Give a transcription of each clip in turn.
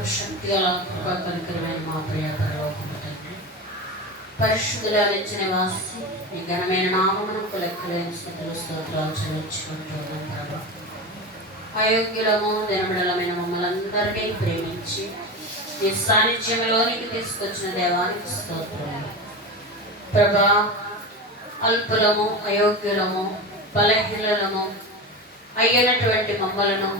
సర్వశక్తిగల కృపాకరమైన మా ప్రియ పరలోకపు తండ్రి, పరిశుద్ధుల వాసి మీ ఘనమైన నామమునకు లెక్కలేని స్థితులు స్తోత్రాలు చెల్లించుకుంటున్నాం ప్రభా. అయోగ్యులము దినబడలమైన మమ్మల్ని అందరినీ ప్రేమించి ఈ సాన్నిధ్యంలోనికి తీసుకొచ్చిన దేవానికి స్తోత్రాలు ప్రభా. అల్పులము, అయోగ్యులము, బలహీనలము అయ్యినటువంటి మమ్మలను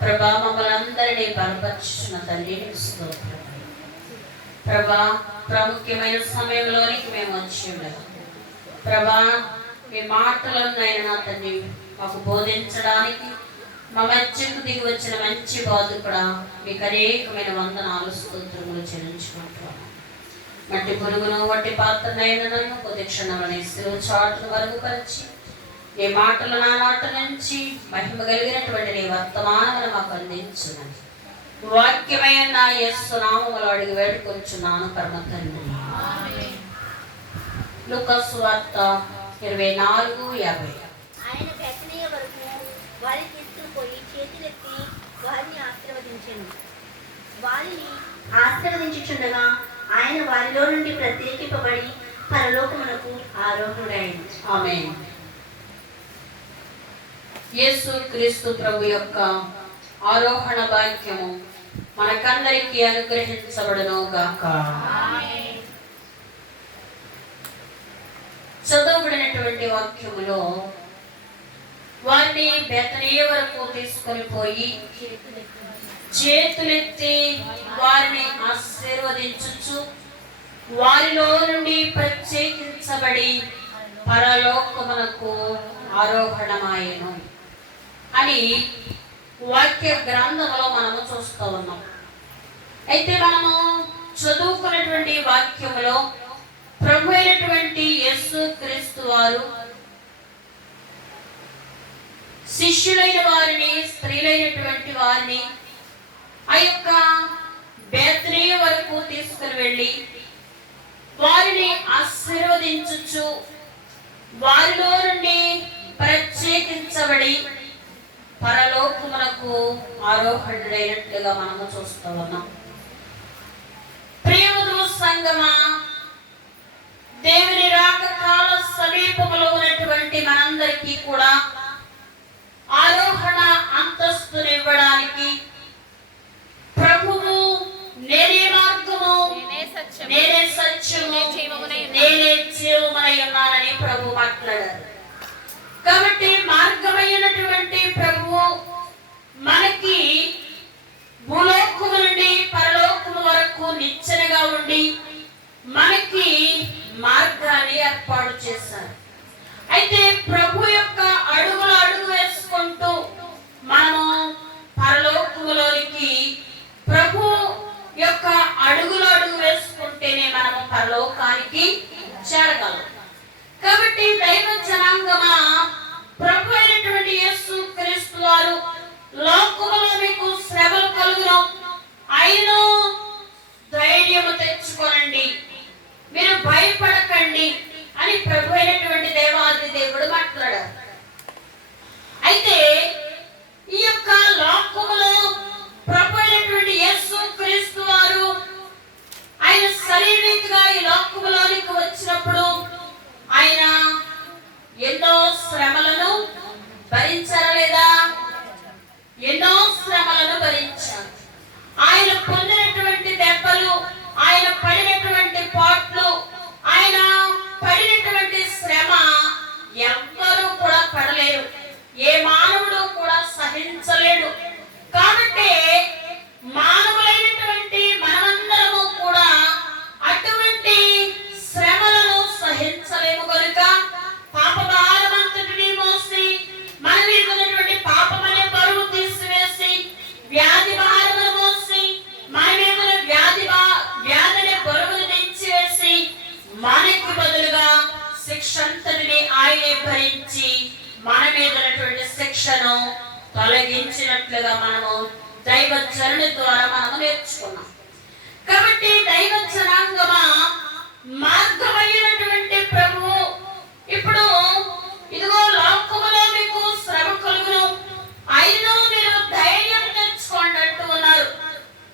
ప్రభా, మమ్మల్ని అందరినీ బలపరుచున్న తండ్రికి స్తోత్రం ప్రభా. ప్రాముఖ్యమైన సమయంలోనికి మేము వచ్చి ఉండగా ప్రభా, మీ మాటలను నా తండ్రి మాకు బోధించడానికి మా మధ్యకు దిగి వచ్చిన మంచి బాధకుడా మీకు అనేకమైన వందనాలు స్తోత్రములు చెల్లించుకుంటున్నాను. మట్టి పురుగును వట్టి పాత్రనైన నన్ను కొద్ది క్షణమనే శిలువ చాటును వరుగుపరిచి నీ మాటలు నా నోట నుంచి మహిమ కలిగినటువంటి నీ వర్తమానమును మాకు అందించున్నది. వాక్యమైన నా యేసు నామములో అడిగి వేడుకొంచున్నాను పరమ తండ్రి. లూకాసు వార్త 24:50. ఆయన బెతనియ వరకు వారిని తీసుకుని పోయి చేతులెత్తి వారిని ఆశీర్వదించుచుండగా ఆయన వారిలో నుండి ప్రత్యేకింపబడి పరలోకమునకు ఆరోహణుడైన. ఆమేన్. యేసు క్రీస్తు ప్రభు యొక్క ఆరోహణ వాక్యము మనకందరికీ అనుగ్రహించబడును గాక. చదవబడినటువంటి వాక్యములో వారిని బెతనియ వరకు తీసుకొని పోయి చేతులెత్తి వారిని ఆశీర్వదించుచు వారిలో నుండి ప్రత్యేకించబడి పరలోకమునకు ఆరోహణమాయెను అని వాక్య గ్రంథంలో మనము చూస్తూ ఉన్నాం. అయితే మనము చదువుకున్నటువంటి వాక్యములో ప్రభు అయినటువంటి యేసు క్రీస్తు వారు శిష్యులైన వారిని, స్త్రీలైనటువంటి వారిని ఆ యొక్క బేతనియ వరకు తీసుకుని వెళ్ళి వారిని ఆశీర్వదించుచు వారిలో నుండి ప్రత్యేకించబడి పరలోకమునకు ఆరోహణుడైనట్లుగా మనము చూస్తూ ఉన్నాం. ప్రియవధు సంగమా, దేవుని రాక కాల సమీపంలో ఉన్నటువంటి మనందరికీ కూడా ఆరోహణ అంతస్తునివ్వడానికి ప్రభువు నేనే మార్గము, నేనే సత్యము, నేనే జీవమునై ఉన్నానని ప్రభు మాట్లాడారు. కాబట్టి మార్గమైనటువంటి ప్రభువు మనకి భూలోకము నుండి పరలోకము వరకు నిచ్చెనగా ఉండి మనకి మార్గాన్ని ఏర్పాటు చేశారు. అయితే ప్రభు యొక్క అడుగులు అడుగు వేసుకుంటూ మనము పరలోకములోనికి ప్రభు యొక్క అడుగులు అడుగు వేసుకుంటేనే మనము పరలోకానికి చేరగలం. కాబట్టి దైవ జనాంగమా, ప్రభు అయినటువంటి యేసు క్రీస్తు వారు లోకములో మీకు శ్రమలు కలుగును, అయినను ధైర్యము తెచ్చుకోనండి, మీరు భయపడకండి అని ప్రభు అయినటువంటి దేవాది దేవుడు మాట్లాడారు. అయితే ఈ యొక్క లోకములో ప్రభు అయినటువంటి యేసు క్రీస్తు వారు ఆయన శరీరీతిగా ఈ లోకములోనికి వచ్చినప్పుడు ఆయన ఎన్నో శ్రమలను భరించారా లేదా? ఎన్నో శ్రమలను భరించారు. ఆయన పొందినటువంటి దెబ్బలు, ఆయన పడినటువంటి పాట్లు, ఆయన పడినటువంటి శ్రమ ఎవ్వరూ కూడా పడలేరు, ఏ మానవుడు కూడా సహించలేడు. కాబట్టి మానవులైనటువంటి మనమందరము కూడా అటువంటి శ్రమలను సహించలేము కనుక పాపభారమంతటిని మోసి మన మీద ఉన్నటువంటి పాపమనే బరువు తీసివేసి వ్యాధి భారమును మోసి మన మీద వ్యాధిని బరువును దించివేసి మనకి బదులుగా శిక్ష అంతటిని ఆయనే భరించి మన మీద ఉన్నటువంటి శిక్షను తొలగించినట్లుగా మనము దైవ జనుని ద్వారా మనము నేర్చుకున్నాం. కాబట్టి దైవ జనాంగమా, మార్గమైనటువంటి ప్రభువు ఇప్పుడు ఇదిగో లోకములో మీకు శ్రమ కలుగును, అయినను మీరు ధైర్యం తెచ్చుకోండి అంటూ ఉన్నారు.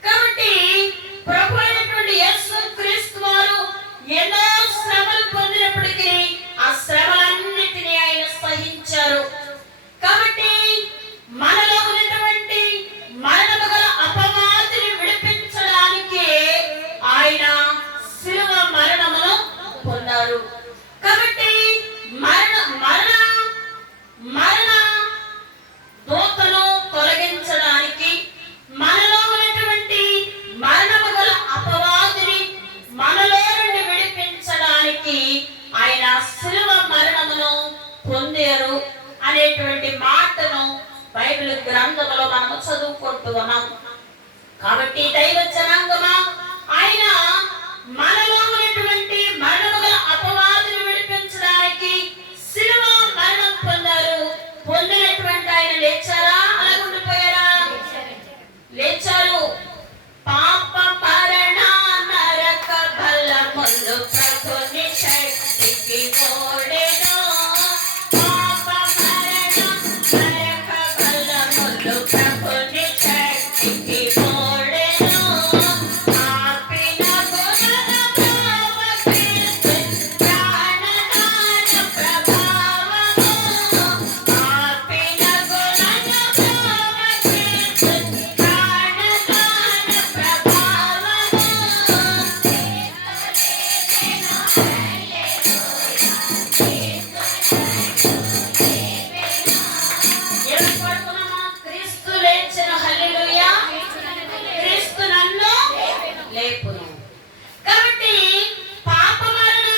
కాబట్టి కాబట్టి దైవ జనాంగమా, ఆయన మనలో ఉన్నటువంటి మరణము గల అపవాదును విడిపించడానికి శిలువ మరణం పొందారు. పొందినటువంటి ఆయన లేచారా, అలా ఉండిపోయారా? లేచారు. పాప మరణ నరక బలములు ప్రభుని శక్తికి ఓడెను. పాప మరణ నరక బలములు ప్రభుని శక్తికి ఓడెను. ఆపిన గుణప్రభావ క్రీస్తు ప్రాణదాన ప్రభావము. ఆపిన గుణప్రభావ క్రీస్తు ప్రాణదాన ప్రభావము. ఎలా పాడుకున్నామా? క్రీస్తు లేచెను, హల్లెలూయా. క్రీస్తు నన్ను లేపును. కాబట్టి పాప మరణ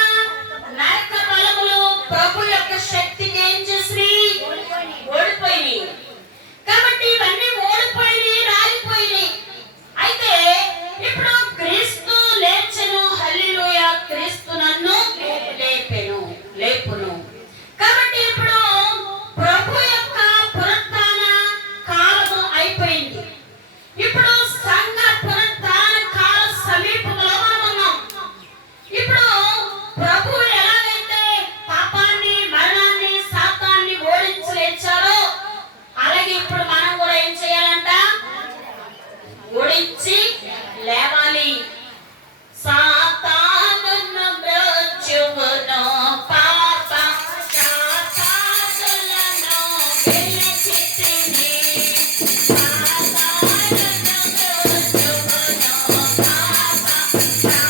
నరక బలములు ప్రభు యొక్క శక్తికి ఏం చేసి ఓడిపోయినాయి. కాబట్టి ఇవన్నీ ఓడిపోయినాయి, రాలిపోయినాయి. అయితే ఇప్పుడు క్రీస్తు లేచెను, హల్లెలూయా. క్రీస్తు నన్ను లేపును. కాబట్టి ఇప్పుడు ప్రభు యొక్క పునరుత్థాన కాలము అయిపోయింది. ఇప్పుడు సంఘ పునరుత్థాన కాల సమీపంలో మనం ఉన్నాం. ఇప్పుడు ప్రభు ఎలాగైతే పాపాన్ని, మరణాన్ని, శాతాన్ని ఓడించి లేచారో, అలాగే ఇప్పుడు మనం కూడా ఏం చేయాలంట? ఓడించి లేవాలి. సాతానును మృత్యువును పాప శాపాదులను గెలిచితిని. సాతానును మృత్యువును పాప శాపాదులను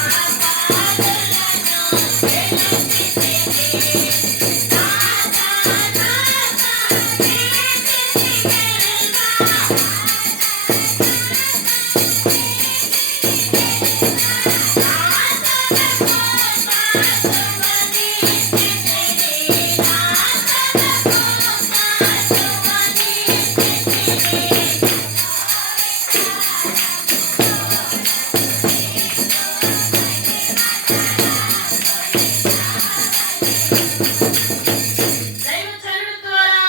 గెలిచితిని. దైవజనుడి ద్వారా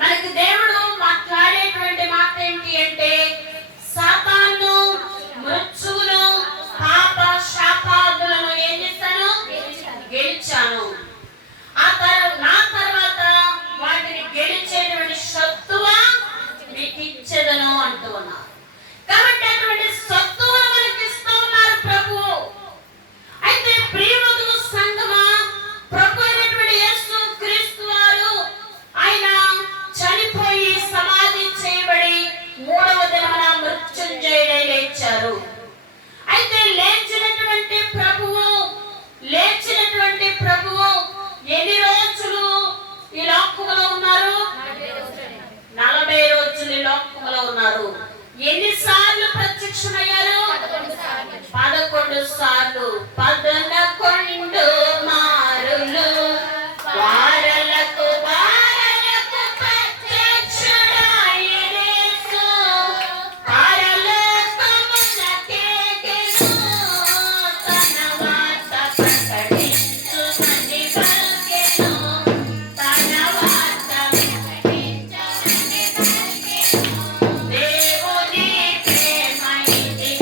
మనకి దేవుడు మాట్లాడేటువంటి మాట ఏంటి అంటే, సాతాను, మృత్యువును, పాప శాపాదులను ఏం చేశాను? గెలిచాను. నా తర్వాత వాటిని గెలిచేటువంటి సత్తువ మీకు ఇచ్చేదను అంటూ ఉన్నారు. కాబట్టి అటువంటి సత్తువను మనకి ఇస్తూ ఉన్నారు ప్రభువు. అయితే ప్రియవధువు సంగమా, ప్రభు అయినటువంటి యేసు క్రీస్తు వారు ఆయన చనిపోయి సమాధి చేయబడి మూడవ దినమున మృత్యుంజయుడై లేచారు. అయితే లేచినటువంటి ప్రభువు ఎన్ని రోజులు ఈ లోకములో ఉన్నారు? 40 రోజులు ఈ లోకములో ఉన్నారు. ఎన్నిసార్లు ప్రత్యక్షమయ్యారు? 11 సార్లు. 11 మారులు వారలకు ప్రత్యక్షుడాయెను. పరలోకమునకెగెను, తన వార్త ప్రకటించుమని పలికెను. తన వార్త ప్రకటించుమని పలికెను. దేవుని ప్రేమ ఇది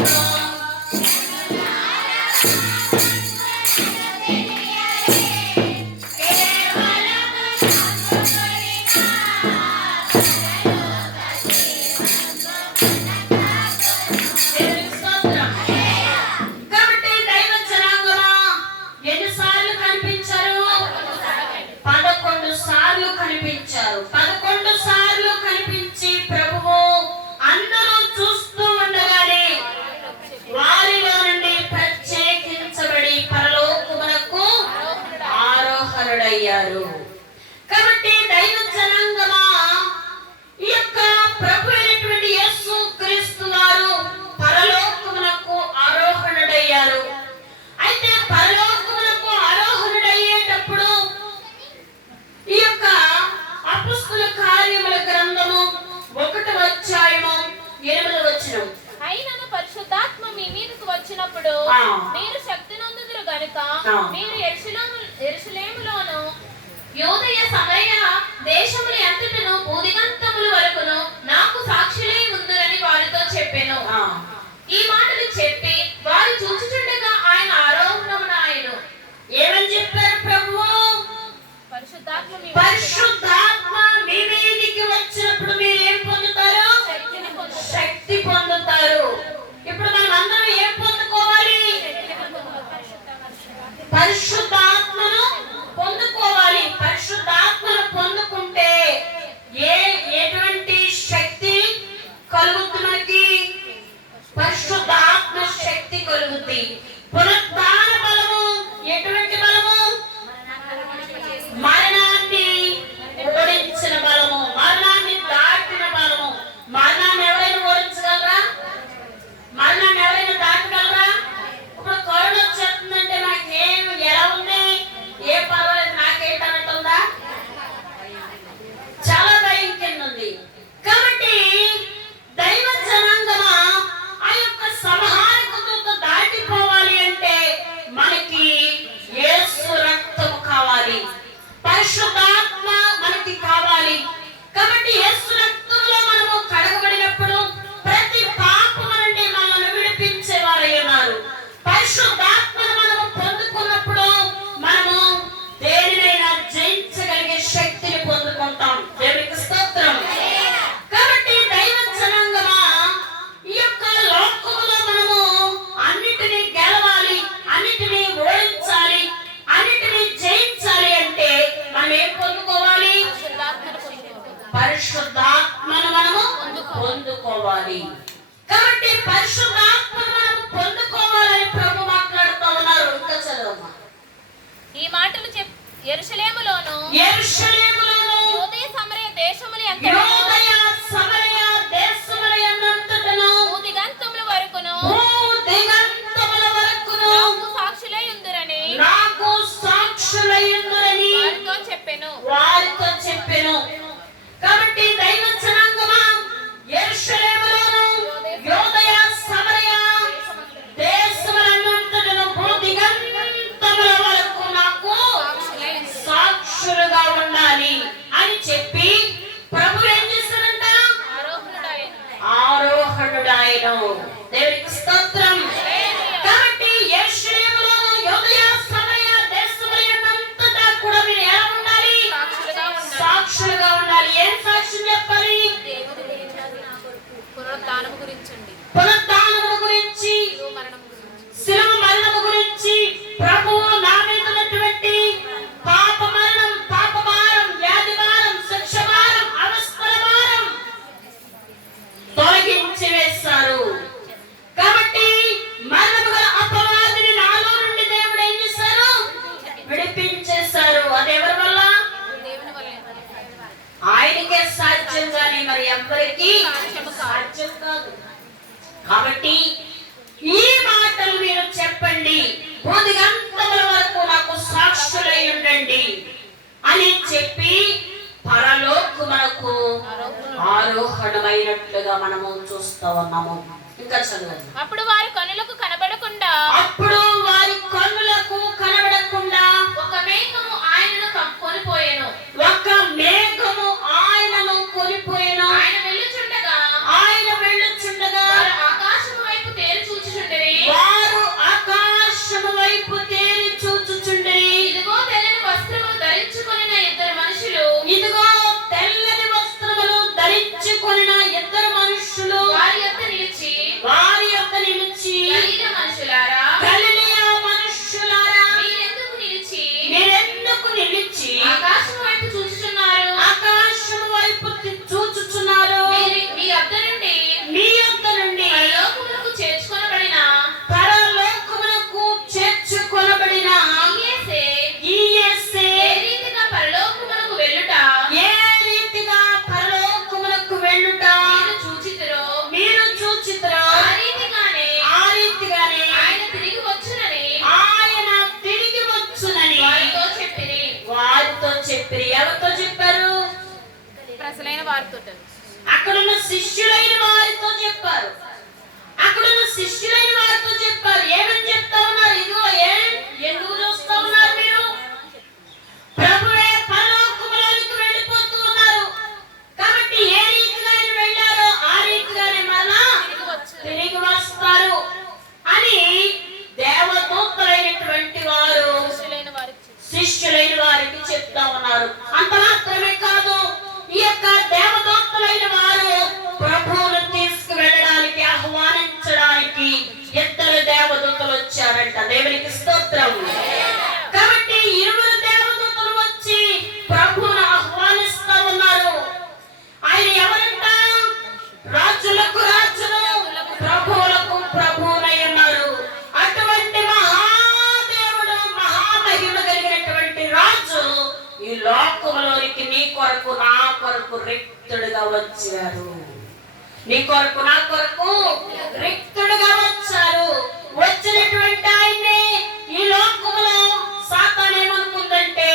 వచ్చినప్పుడు ఆ. మీరు శక్తి నొందుదురు గనుక ఆ. మీరు యెరూషలేములోను యూదయ సమరయ దేశములు ఎంతటను భూదిగంతముల వరకును నాకు సాక్షులై ఉందురని వారితో చెప్పెను. ఈ మాటలు చెప్పి వారు చూచుచుండగా ఆయన ఆరోహణమునాయను. ఏమని చెప్పారు ప్రభువు? పరిశుద్ధాత్మ మీ పరిశుద్ధాత్మ మీ మీదికి వచ్చినప్పుడు మీరు ఏం పొందుతారు? శక్తి పొందుతారు. ఇప్పుడు మనం అందరం ఏం పొందుకోవాలి? పరిశుద్ధాత్మను పొందుకోవాలి. పరిశుద్ధాత్మను పొందుకుంటే ఎటువంటి శక్తి కలుగుతుంది మనకి? పరిశుద్ధాత్మ శక్తి కలుగుతుంది. పునరుద్ధాన బలము ఎటువంటి బలము? మరణాన్ని ఓడించిన బలము, మరణాన్ని దాటిన బలము. మరణాన్ని ఎవరైనా ఓడించగలరా? మరణాన్ని ఎవరైనా దాటగలరా? ఇప్పుడు కరోనా వచ్చేస్తుందంటే మనకి ఎలా ఉంది? ఏ పర్వాలేదు నాకేంటన్నట్టుందా? చాలా భయం కింద ఉంది. కాబట్టి దైవ జనాంగమా ఆ యొక్క సంహారకుతో దాటిపోవాలి అంటే మనకి యేసు రక్తము కావాలి, పరిశుద్ధాత్మ మనకి కావాలి. కాబట్టి యేసు రక్తంలో మనము కడగబడినప్పుడు ప్రతి పాపము నుండి మనల్ని విడిపించేవారై ఉన్నారు. పరిశుద్ధాత్మను మనము పొందుకున్నప్పుడు మనము దేనినైనా జయించగలిగే శక్తిని పొందుకుంటాం. దేవునికి స్తోత్రం. కాబట్టి దైవ జనాంగమా ఈ యొక్క లోకములో మనము అన్నిటినీ గెలవాలి, అన్నిటినీ ఓడించాలి, అన్నిటినీ జయించాలి అంటే మనం ఏం పొందుకోవాలి? పరిశుద్ధాత్మను మనము పొందుకోవాలి. కాబట్టి పరిశుద్ధాత్మను మనం పొందుకోవాలని ప్రభు మాట్లాడుతూ ఉన్నారు. ఇంకా చదవమ్మా. ఈ మాటలు యెరూషలేములోను యెరూషలేములోను యూదయ సమరయ దేశములు యూదయ సమరయ దేశములంతటను భూదిగంతముల వరకును భూదిగంతముల వరకును నాకు సాక్షులై ఉందురని నాకు సాక్షులై ఉందురని వారితో చెప్పెను. కాబట్టి దైవ జనాంగమా యెరూషలేములోను యూదయ సమరయ దేశములంతటను భూదిగంతముల వరకు నాకు సాక్షులుగా ఉండాలి అని చెప్పి ప్రభు ఏం చేశారంట? ఆరోహణుడాయను. దేవునికి స్తోత్రం. కాబట్టి యెరూషలేములోను యూదయ సమరయ దేశములంతటా కూడా మీరు ఎలా ఉండాలి? సాక్షులుగా ఉండాలి. ఏం సాక్ష్యం చెప్పాలి? పునరుద్ధానము గురించండి, పునరుద్ధానము గురించి, శిలువ మరణము గురించి, ప్రభువు నా మీద ఉన్నటువంటి పాప మరణం, పాప భారం, వ్యాధి భారం, శిక్ష భారం, అవస్థల భారం తొలగించి వేశారు. కాబట్టి మరణము గల అపవాదిని నాలో నుండి దేవుడు ఏం చేశారు? విడిపించేశారు. అది ఎవరి వల్ల? దేవుని వల్లే. ఆయనకే సాధ్యం కానీ మరి ఎవ్వరికి సాధ్యం కాదు. కాబట్టి ఈ మాటలు మీరు చెప్పండి, భూదిగంతముల వరకు నాకు సాక్షులై ఉండండి అని చెప్పి పరలోకమునకు ఆరోహణమైనట్లుగా మనము చూస్తా ఉన్నాము. ఇంకా చదవండి. అప్పుడు వారి కనులకు కనబడకుండా అప్పుడు వారి కన్నులకు కనబడకుండా ఒక మేఘము ఆయనను కొనిపోయెను. ఒక మేఘము ఆయనను కొనిపోయెను. ఆయన వెళ్ళుచుండగా ఆయన వెళ్ళుచుండగా వారు ఆకాశము వైపు తేరి చూచుచుండిరి. వారు ఆకాశము వైపు తేరి చూచుచుండిరి. ఇదిగో తెల్లని వస్త్రములు ధరించుకొనిన ఇద్దరు మనుషులు ఇదిగో తెల్లని వస్త్రములు ధరించుకొనిన ఇద్దరు మనుషులు వారి యొద్ద నిలిచి గలిలయ మనుషులారా, గలిలయ మనుషులారా, మీరెందుకు నిలిచి ఆకాశము వైపు చూచుచున్నారు? ఆకాశము వైపు చూచుచున్నారు. మీ యొద్ద నుండి పరలోకమునకు చేర్చుకొనబడిన ఈ యేసే ఏ రీతిగా పరలోకమునకు వెళ్ళుట మీరు చూచితిరో ఆ రీతిగానే ఆయన తిరిగి వచ్చునని వారితో చెప్పిరి. ఎవరితో చెప్పారు? ప్రజలైన వారితో, అక్కడున్న శిష్యులైన వారితో చెప్పారు. అక్కడున్న శిష్యులైన వారితో చెప్పారు. నీ కొరకు నా కొరకు రిక్తుడుగా వచ్చారు. వచ్చినటువంటి ఆయన్ని ఈ లోకములో సాతాను ఏమనుకుందంటే,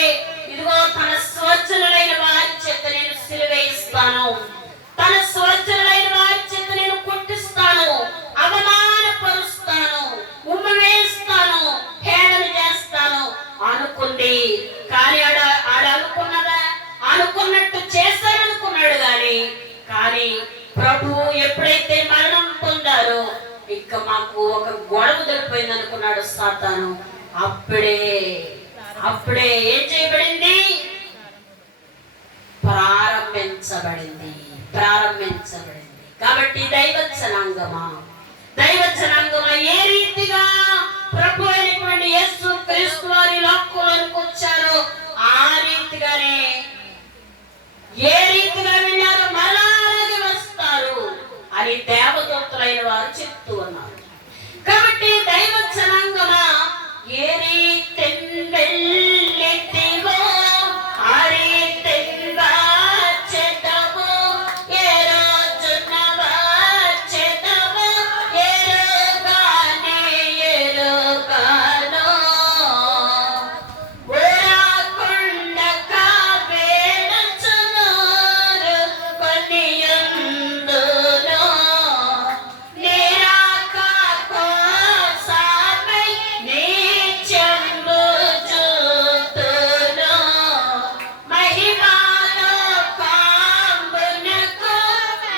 ఇదిగో తన స్వజనులైన వారి చేత నేను సిలువేయిస్తాను, తన స్వజనులైన వారి చేత నేను కొట్టిస్తాను, అవమానపరుస్తాను, ఉమ్మవేస్తాను, హేళన చేస్తాను అనుకుంది. కానీ ఆడ అనుకున్నట్టు చేశాననుకున్నాడు కానీ ప్రభువు ఎప్పుడైతే మరణం పొందారో ఇంకా మాకు ఒక గొడవ దొరికిపోయింది అనుకున్నాడు సాతాను. అప్పుడే ఏం చేయబడింది? ప్రారంభించబడింది. కాబట్టి దైవ జనాంగమా ఏ రీతిగా ప్రభు అయినటువంటి యేసు క్రీస్తు వారి లోకంలోకి వచ్చారో ఆ రీతిగానే, ఏ రీతిగా వెళ్ళారో మరలా అలాగే వస్తారు అని దేవదూతలైన వారు చెప్తూ ఉన్నారు. కాబట్టి దైవ జనాంగమా ఏ రీతి వెళ్ళితివో ఆ రీతి వచ్చెదవో, ఏ రోజున వచ్చెదవో ఎరుగానో ఊరకుండక వేడుచున్నారు కొనియుందును, నిరాక కోసమై నిత్యంబు చూతును, మహిమలో కాంబునకు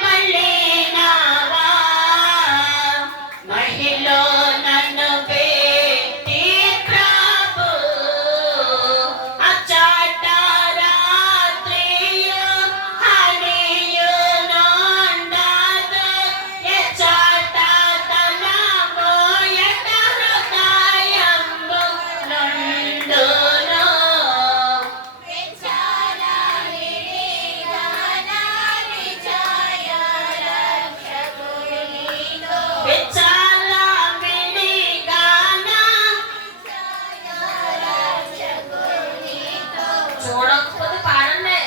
మళ్ళినవా, మహిలో నన్ను పెట్టి ప్రభు అచ్చట రాత్రియు హనియునుండదు, ఎచ్చట తలము ఎట హృదయంబు నుండును. విచాల మిడిగాన చూడకపోతే పాడండి,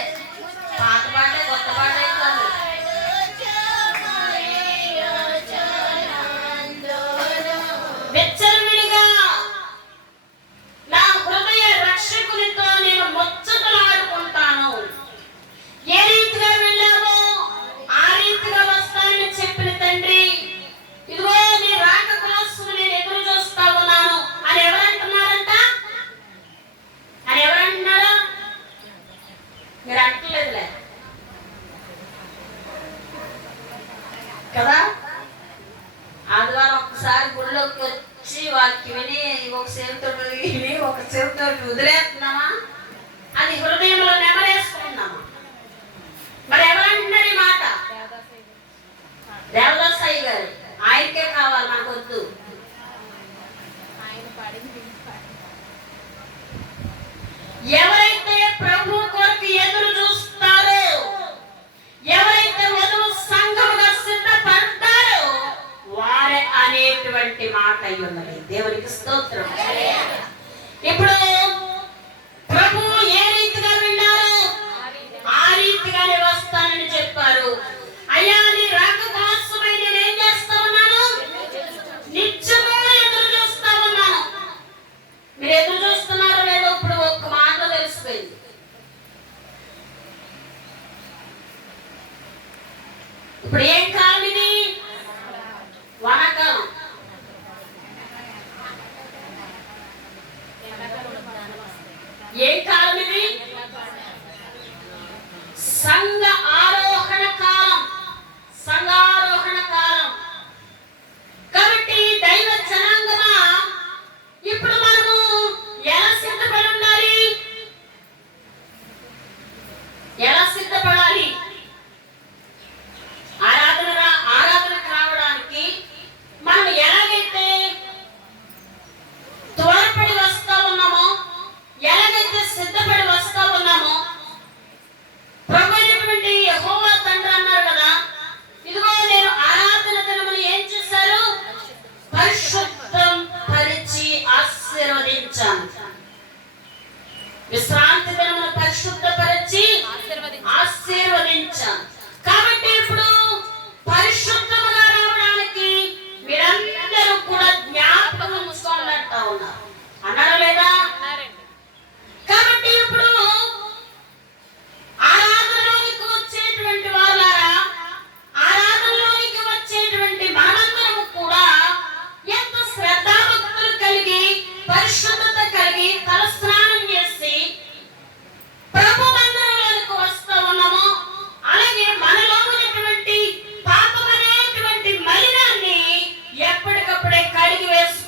పాత పాటే కొత్త పాటే కాదు. విచ్చలవిడిగా నా హృదయ రక్షకునితో నేను ముచ్చటలాడుకుంటాను. ఏ రీతిగా వెళ్ళావో ఆ రీతిగా వస్తానని చెప్పిన తండ్రి, ఇదిగో నీ రాక కోసం నేను ఎదురు చూస్తా ఉన్నాను అని ఎవరంటున్నారంట? మీరు అంటలేదులే కదా. ఆదివారం ఒక్కసారి గుళ్ళోకి వచ్చి వాక్యం విని ఒక చెవితో విని ఒక చెవితో వదిలేస్తున్నామా? అది హృదయంలో నెమరేసుకున్నామా? మరి ఎవరంటున్నారు ఈ మాట? దేవదాసాయి గారు. ఆయనకే కావాలి, నాకు వద్దు. ఎవరైతే ప్రభు కొరకు ఎదురు చూస్తారో, ఎవరైతే వధువు సంఘముగా సిద్ధపడతారో వారే అనేటువంటి మాట అయి ఉన్నది. దేవునికి స్తోత్రం. ఇప్పుడు ప్రభు ఏ రీతిగా వెళ్ళారో ఆ రీతిగానే వస్తానని చెప్పారు. అయ్యా నీ రాక కోసమై నేను ఏం చేస్తా ఉన్నాను? నిత్యము ఎదురు చూస్తా ఉన్నాను. మీరు ఎదురు చూస్తున్నారో లేదో ఇప్పుడు ఒక్క మాట తెలిసిపోయింది. ఇప్పుడు ఏం కాలం ఇది? వానాకాలం.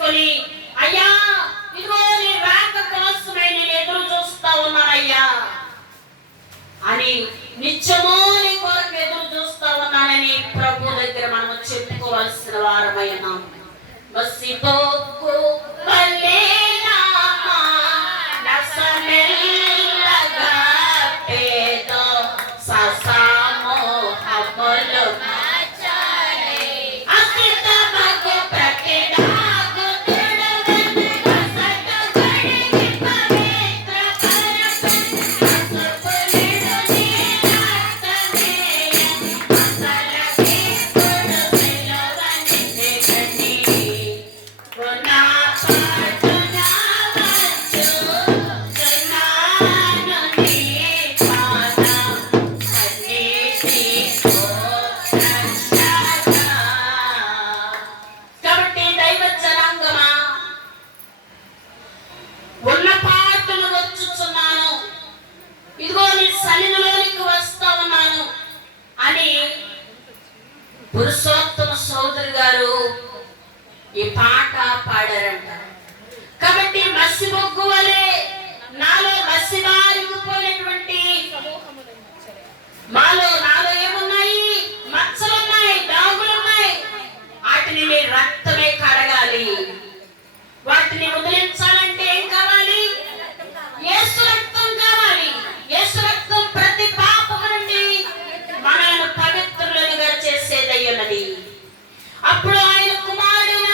చేసుకొని, అయ్యా ఇదిగో నీ రాక కోసమే నేను ఎదురు చూస్తా ఉన్నానయ్యా అని, నిత్యమో నీ కొరకు ఎదురు చూస్తా ఉన్నానని ప్రభు దగ్గర మనం చెప్పుకోవాల్సిన వారమై ఉన్నాం. మసిపోకు పల్లెనామా నసమెల్లగా పేదో ససామో హమలు మాచాడే అసితమగు ప్రతిడాగు తుడవను కసట గడిగి పవిత్ర పరపన అసపులిడు నీరాత్తనేయని అసలకి పుడు సిలువని దిగని గునా పాటునా వచ్చు చున్నాను నీ పాదం సన్నిధిలో రక్షగా. కాబట్టి దైవ జనాంగమా, ఉన్న పాటలు వచ్చుచున్నాను, ఇదిగో నీ సన్నిధిలోనికి వస్తా ఉన్నాను అని పురుషోత్తమ సోదరు గారు ఈ పాట పాడారంట. కాబట్టి మసిబొగ్గు వలె నాలో మసిబారిపోయినటువంటి నాలో ఏమున్నాయి? మచ్చలున్నాయి, దాగులున్నాయి. వాటిని నీ రక్తమే కడగాలి. వాటిని వదిలించాలంటే ఏం కావాలి? యేసు రక్తం కావాలి. యేసు రక్తం ప్రతి పాపము నుండి మనల్ని పవిత్రులుగా చేసేదయ్యున్నది. అప్పుడు ఆయన కుమారుడైన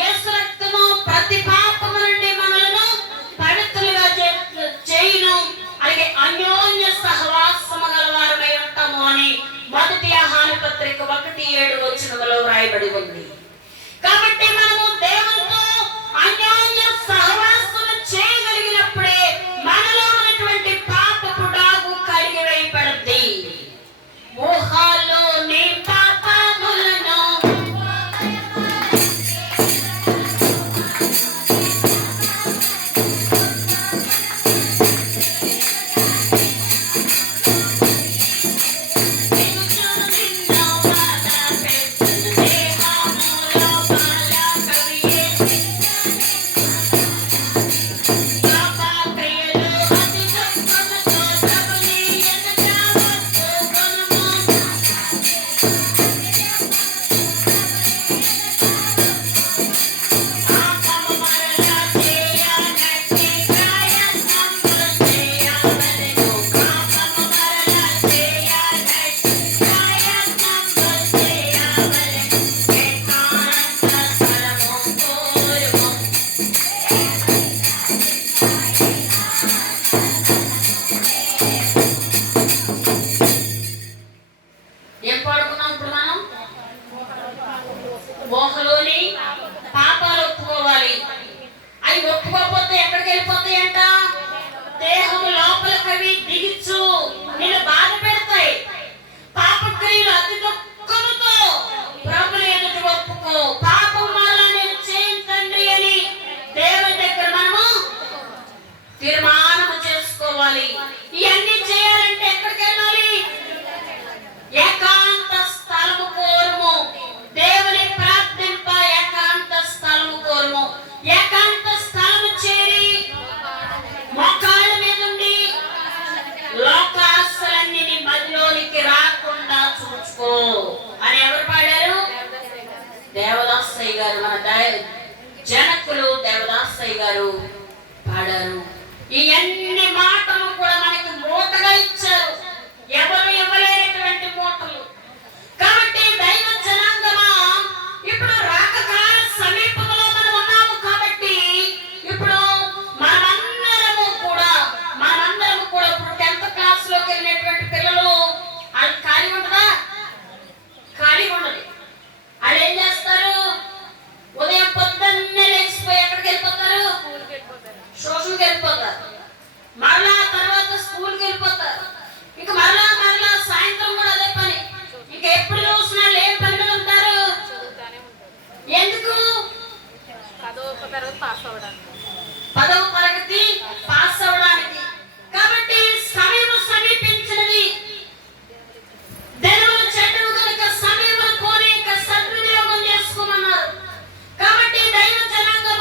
యేసు రక్తము ప్రతి పాపము నుండి మనలను పవిత్రులుగా చేయును. అలాగే అన్యోన్య సహవాసము గలవారమై ఉంటాము అని మొదటి యోహాను పత్రిక 1:7 వ్రాయబడి ఉంది. కాబట్టి మనము దేవునితో అన్యోన్య సహవాసం చేయగలిగినప్పుడే మనలో ఉన్నటువంటి పాపపు డాగు కడిగి వేయబడుద్ది. ఊహలో నీ పాపములను ఏం పాడుకున్నాం ఇప్పుడు మనం? మోహలోని పాపాలు ఒప్పుకోవాలి. అవి ఒప్పుకోకపోతే ఎక్కడికి వెళ్ళిపోతాయంట? దేహం లోపలికి అవి దిగిచ్చు నేను బాధ పెడతాయి. పాపక్రియలు అతి దుఃఖముతో ప్రభుని ఎదుట ఒప్పుకో. పాపం వల్ల నేను చేయను తండ్రి అని దేవుని దగ్గర మనము తీర్మానం చేసుకోవాలి. ఇవన్నీ చేయాలంటే ఎక్కడికి వెళ్ళాలి? ఏకాంత స్థలము కోరుము. దేవుని ప్రార్థింప ఏకాంత స్థలము కోరుము. ఏకాంత స్థలము చేరి మోకాళ్ళ మీద ఉండి లోకాశలన్నీ నీ మదిలోనికి రాకుండా చూసుకో అని ఎవరు పాడారు? దేవదాసయ్య గారు, మన జనకులు దేవదాసయ్య గారు పాడారు. ఈ అన్ని మాటలు కూడా మనకి మూటగా ఇచ్చారు. ఎవరు ఇవ్వలేనటువంటి మూటలు. కాబట్టి దైవ జనాంగమా, ఇప్పుడు రాకకాల సమీపంలో మనం ఉన్నాము. కాబట్టి ఇప్పుడు మనమందరము కూడా ఇప్పుడు 10th క్లాస్లోకి వెళ్ళినటువంటి పిల్లలు వాళ్ళు ఖాళీ ఉండదా? ఖాళీ ఉండదు. వాళ్ళు ఏం చేస్తారు? ఉదయం పొద్దున్నే లేచిపోయి ఎక్కడికి వెళ్ళిపోతారు? ట్యూషన్కి వెళ్ళిపోతారు. మరలా తర్వాత స్కూల్కి వెళ్ళిపోతారు. ఇంకా మరలా సాయంత్రం కూడా అదే పని. ఇంకా ఎప్పుడు చూసినా ఏం పని మీద ఉంటారు? ఎందుకు? 10వ తరగతి పాస్ అవ్వడానికి. కాబట్టి సమయం సమీపించినది. దినములు చెడ్డవి కనుక సమయం కోరి సద్వినియోగం చేసుకోమన్నారు. కాబట్టి దైవ జనాంగం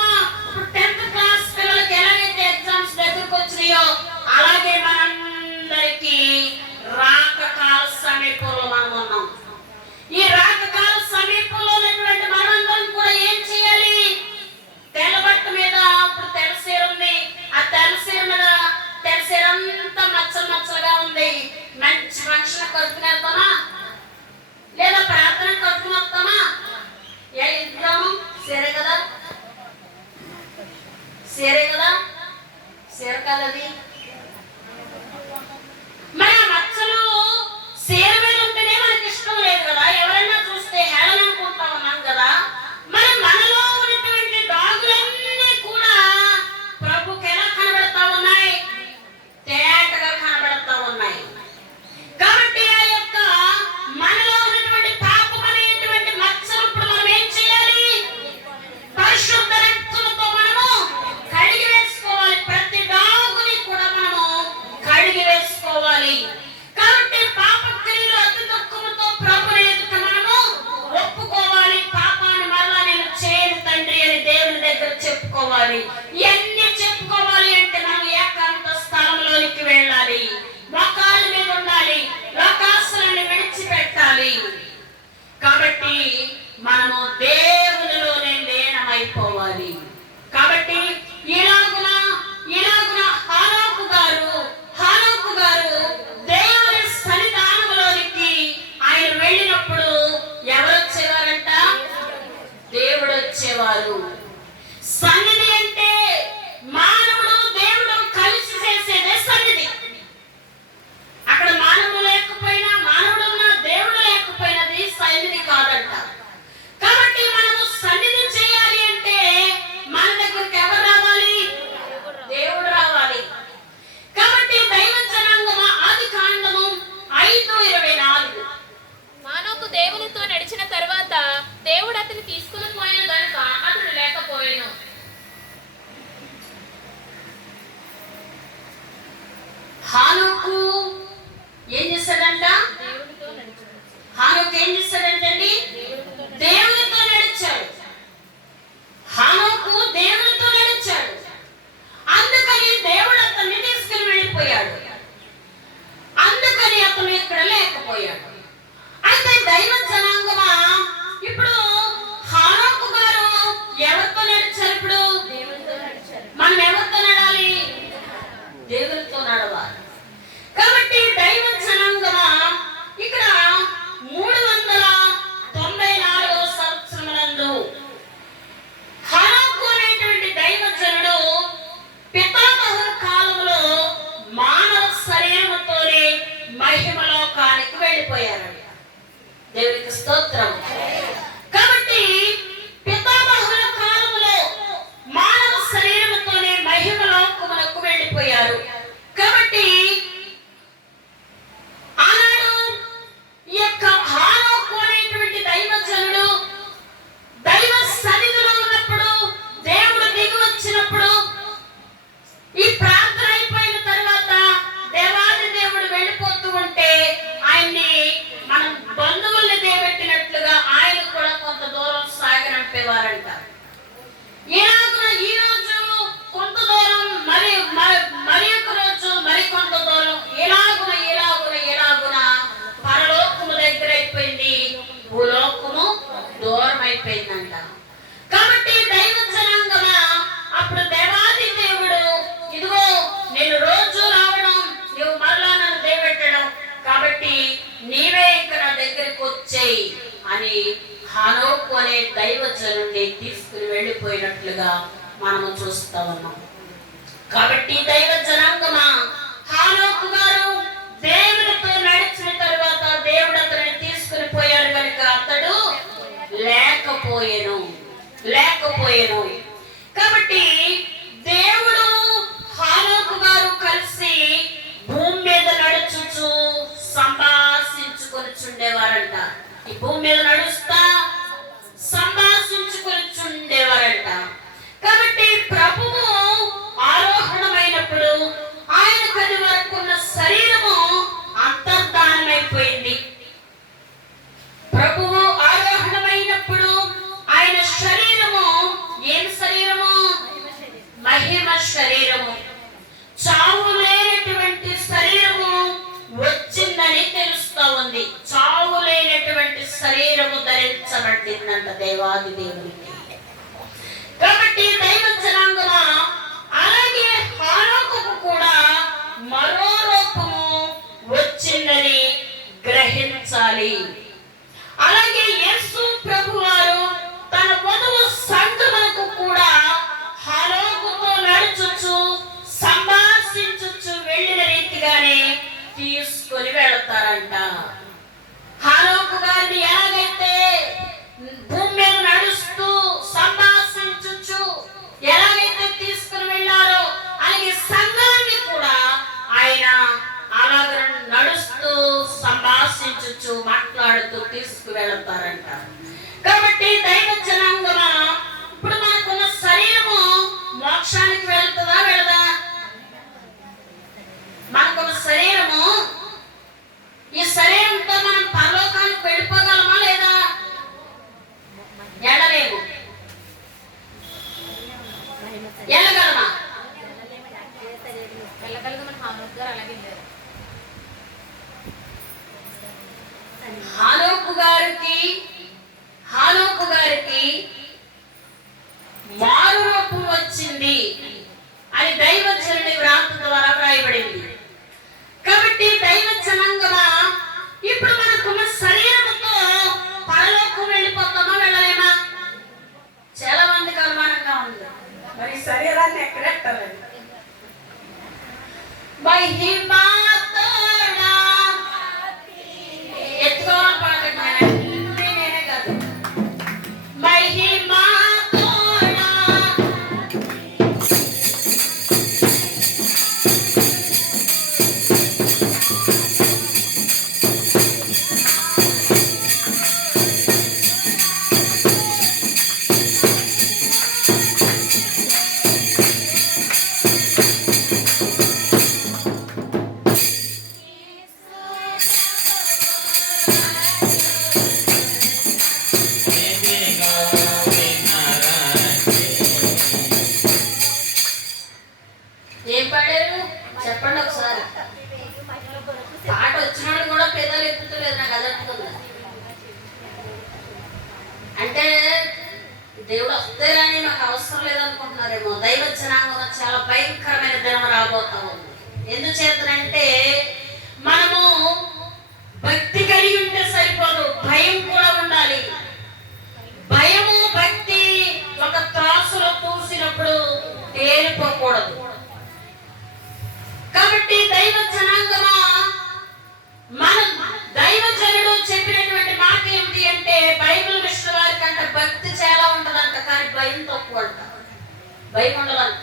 కదా అది. మరి ఆ మచ్చలు సేర మీద ఉంటేనే మనకి ఇష్టం లేదు కదా, ఎవరైనా చూస్తే హేళన అనుకుంటా ఉన్నాం కదా. మరి మనలో ఉన్నటువంటి డాగులన్నీ కూడా ప్రభుకి ఎలా కనబడతా ఉన్నాయి? తేటగా కనబడతా ఉన్నాయి. కాబట్టి ఆ యొక్క మనలో ఉన్నటువంటి పాపం అనేటువంటి మచ్చలు ఇప్పుడు మనం ఏం చేయాలి? పరిశుద్ధ రక్తంతో మనము కడిగి వేసుకోవాలి. ప్రతి డాగుని కూడా మనము కడిగి వేసుకోవాలి. కాబట్టి పాప క్రియలు అతి దుఃఖంతో ప్రభుని ఎదుట మనము ఒప్పుకోవాలి. పాపాన్ని మరలా నేను చేయను తండ్రి అని దేవుని దగ్గర చెప్పుకోవాలి. ఇవన్నీ చెప్పుకోవాలి అంటే మనం ఏకాంత స్థలంలోనికి వెళ్ళాలి, మోకాళ్ళ మీద ఉండాలి, లోకాసులను విడిచిపెట్టాలి. కాబట్టి మనము దేవునిలోనే లీనమైపోవాలి. కాబట్టి ఇలాగున హానోకు గారు దేవుని సన్నిధానంలోనికి ఆయన వెళ్ళినప్పుడు ఎవరు వచ్చేవారంట? దేవుడు వచ్చేవారు. సన్నిధి అంటే మానవుడు దేవుడు కలిసి చేసేదే సన్నిధి. అక్కడ మానవుడు లేకపోయినా, మానవుడు ఉన్న దేవుడు లేకపోయినది సన్నిధి కాదంట. కాబట్టి మనము సన్నిధి చేయాలి అంటే మన దగ్గరికి ఎవరు రావాలి? దేవుడు రావాలి. కాబట్టి దైవ జనాంగమ ఆదికాండము 5:24 మానోకు దేవునితో నడిచిన తరువాత దేవుడు అతన్ని తీసుకుని పోయిన గనుక అతడు లేకపోయాను. హానోకు ఏం చేశాడంట? దేవునితో నడిచాడు. హానోకు ఏం చేశాడంటండి? దేవునితో నడిచాడు. హానోకు దేవునితో నడిచాడు. అందుకని దేవుడు అతన్ని తీసుకుని వెళ్ళిపోయాడు. అందుకని అతను ఇక్కడ లేకపోయాడు. అయితే దైవ జనాంగమా, ఇప్పుడు హానోకు గారు ఎవరితో నడిచారు? ఇప్పుడు దేవునితో నడిచాడు. మనం ఎవరితో నడాలి? దేవునితో నడవాలి. కాబట్టి దైవ జనాంగమా, ఇక్కడ 394 సంవత్సరములందు హానోకు అనేటువంటి దైవజనుడు పితామహుల కాలంలో మానవ శరీరముతోనే మహిమలోకానికి వెళ్ళిపోయారంట. దేవునికి స్తోత్రం. కాబట్టి పితామహుల కాలంలో మానవ శరీరముతోనే మహిమలోకమునకు వెళ్ళిపోయారు. కాబట్టి ఆనాడు ఈ యొక్క హానోకు అనేటువంటి దైవజనుడు దైవ సన్నిధిలో ఉన్నప్పుడు, దేవుడు దిగి వచ్చినప్పుడు, ఈ ప్రార్థన అయిపోయిన తర్వాత దేవాది దేవుడు వెళ్ళిపోతూ ఉంటే ఆయన్ని మనం బంధువుల్ని దేవెట్టినట్లుగా ఆయన కూడా కొంత దూరం సాగనంపేవారంట. ఇలాగున ఈ రోజు కొంత దూరం, మరి ఒక రోజు మరి కొంత దూరం, ఇలాగున పరలోకము దగ్గర అయిపోయింది, భూలోకము దూరం అయిపోయిందంట. కాబట్టి దైవ జనాంగమా, అప్పుడు దేవాది దేవుడు ఇదిగో నేను రోజు రావడం, నువ్వు మరలా నన్ను దేవెట్టడం, కాబట్టి నీవే ఇక నా దగ్గరికి వచ్చేయి అని హానోకు అనే దైవజనుడిని తీసుకుని వెళ్ళిపోయినట్లుగా మనము చూస్తా ఉన్నాం. కాబట్టి దైవ జనాంగమా, హానోకు గారు దేవునితో నడిచిన తర్వాత దేవుడు అతన్ని తీసుకుని పోయాడు కనుక అతడు లేకపోయేను. కాబట్టి దేవుడు హానోకు గారు కలిసి భూమి మీద నడుచుచు సంభాషించుకొని చుండేవారంట. ఈ భూమి మీద నడుస్తా సంభాషించుకొని చుండేవారంట. కాబట్టి ప్రభువు ఆరోహణమైనప్పుడు ఆయన కది వరకు ఉన్న శరీరము అంతర్ధానమైపోయింది. ప్రభువు ఆరోహణమైనప్పుడు ఆయన శరీరము ఏం శరీరము? మహిమ శరీరము. చావు లేనటువంటి శరీరము వచ్చిందని తెలుస్తా ఉంది. చావు లేనటువంటి శరీరము ధరించబడిందంట దేవాది దేవునికి. కాబట్టి దైవ జనాంగమా, అలాగే హానోకుకు కూడా మరో రూపము వచ్చిందని గ్రహించాలి. అలాగే యేసు ప్రభువారు తన వధువు సంగమునకు కూడా హానోకుతో నడుచుచు సంభాషించుచు మహిమా తోడా ఎత్తుకోవాలి పాడండి నేనే కాదు మహిమా తోడా ఏం పాడారు చెప్పండి ఒకసారి పాట వచ్చినాడు కూడా పెదాలు ఎక్కుతలేదు నాకు అదనుకుంది అంటే దేవుడు వస్తే కానీ మాకు అవసరం లేదనుకుంటున్నారేమో దైవ జనాంగం చాలా భయంకరమైన దినం రాబోతా ఉంది ఎందుచేతనంటే మనము భక్తి కలిగి ఉంటే సరిపోదు భయం కూడా ఉండాలి భయము భక్తి ఒక త్రాసులో తూసినప్పుడు తేలిపోకూడదు కాబట్టి దైవ జనాంగమా మనం దైవజనుడు చెప్పినటువంటి మాట ఏమిటి అంటే బైబిల్ విషయం వారికి అంట భక్తి చాలా ఉంటదంట కానీ భయం తక్కువ అంట భయం ఉండదంట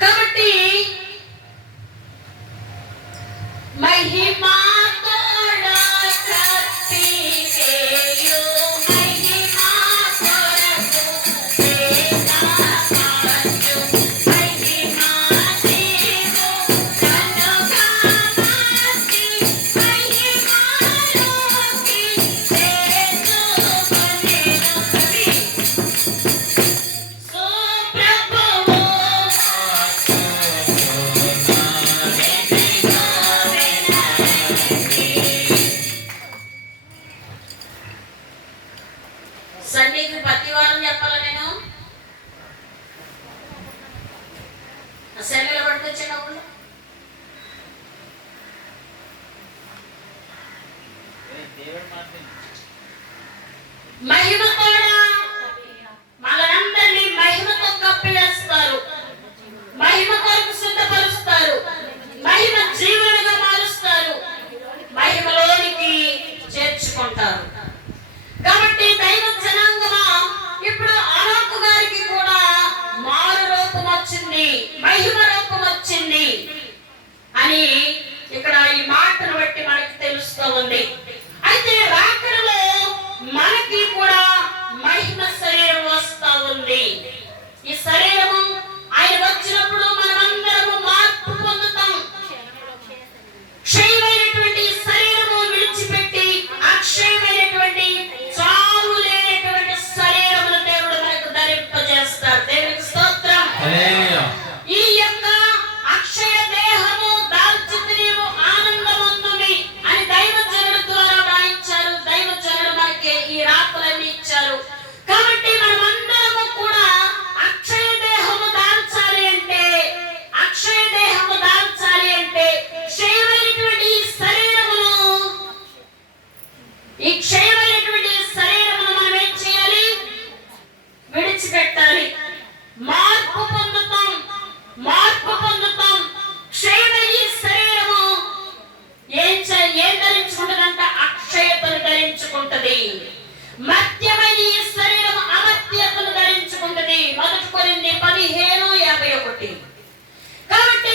కాబట్టి మహిమా తోడా కత్తివేయు మహిమా కొరకు వేదాపాయు మహిమా నీవు కనుగామాసి మహిమాలోకి చేర్చుకొనెను కవి సో ప్రభువు సండేకి ప్రతి వారం చెప్పాలా నేను అసెంబ్లీలో పట్టుకొచ్చినప్పుడు మహిమ కూడా మనందరినీ మహిమతో కప్పివేస్తారు మహిమ కొరకు సిద్ధపరుస్తారు మహిమ జీవనగా మారుస్తారు మహిమలోనికి చేర్చుకుంటారు కాబట్టి దైవ జనాంగమా ఇప్పుడు ఆనాకు గారికి కూడా మారు రూపం వచ్చింది మహిమ రూపం వచ్చింది అని ఇక్కడ ఈ మాటను బట్టి మనకి తెలుస్తూ ఉంది అయితే రాకడలో మనకి కూడా మహిమ శరీరం వస్తూ ఉంది ఈ శరీరము ఆయన వచ్చినప్పుడు మనమందరము మార్పు పొందుతాం క్షయమైనటువంటి శరీరము విడిచిపెట్టి అక్షయమైనటువంటి చావు లేనటువంటి శరీరమును దేవుడు మనకు ధరింపజేస్తాడు దేవునికి స్తోత్రం ఈ యొక్క అక్షయ దేహము దాల్చితే నీవు ఆనందముందుని అని దైవజనుడు ద్వారా రాయించారు దైవజనుడు మనకి ఈ రాతలన్నీ ఇచ్చారు కాబట్టి మనమందరము కూడా అక్షయ దేహము దాల్చాలి అంటే క్షయమైనటువంటి ఈ శరీరమును మనం ఏం చేయాలి విడిచిపెట్టాలి మార్పు పొందుతాం క్షయమైన ఈ శరీరము ఏం ధరించుకుంటుందంట అక్షయతను ధరించుకుంటది మర్త్యమైన ఈ శరీరము అమర్త్యతను ధరించుకుంటది 1 కొరింథీ 15:51 కాబట్టి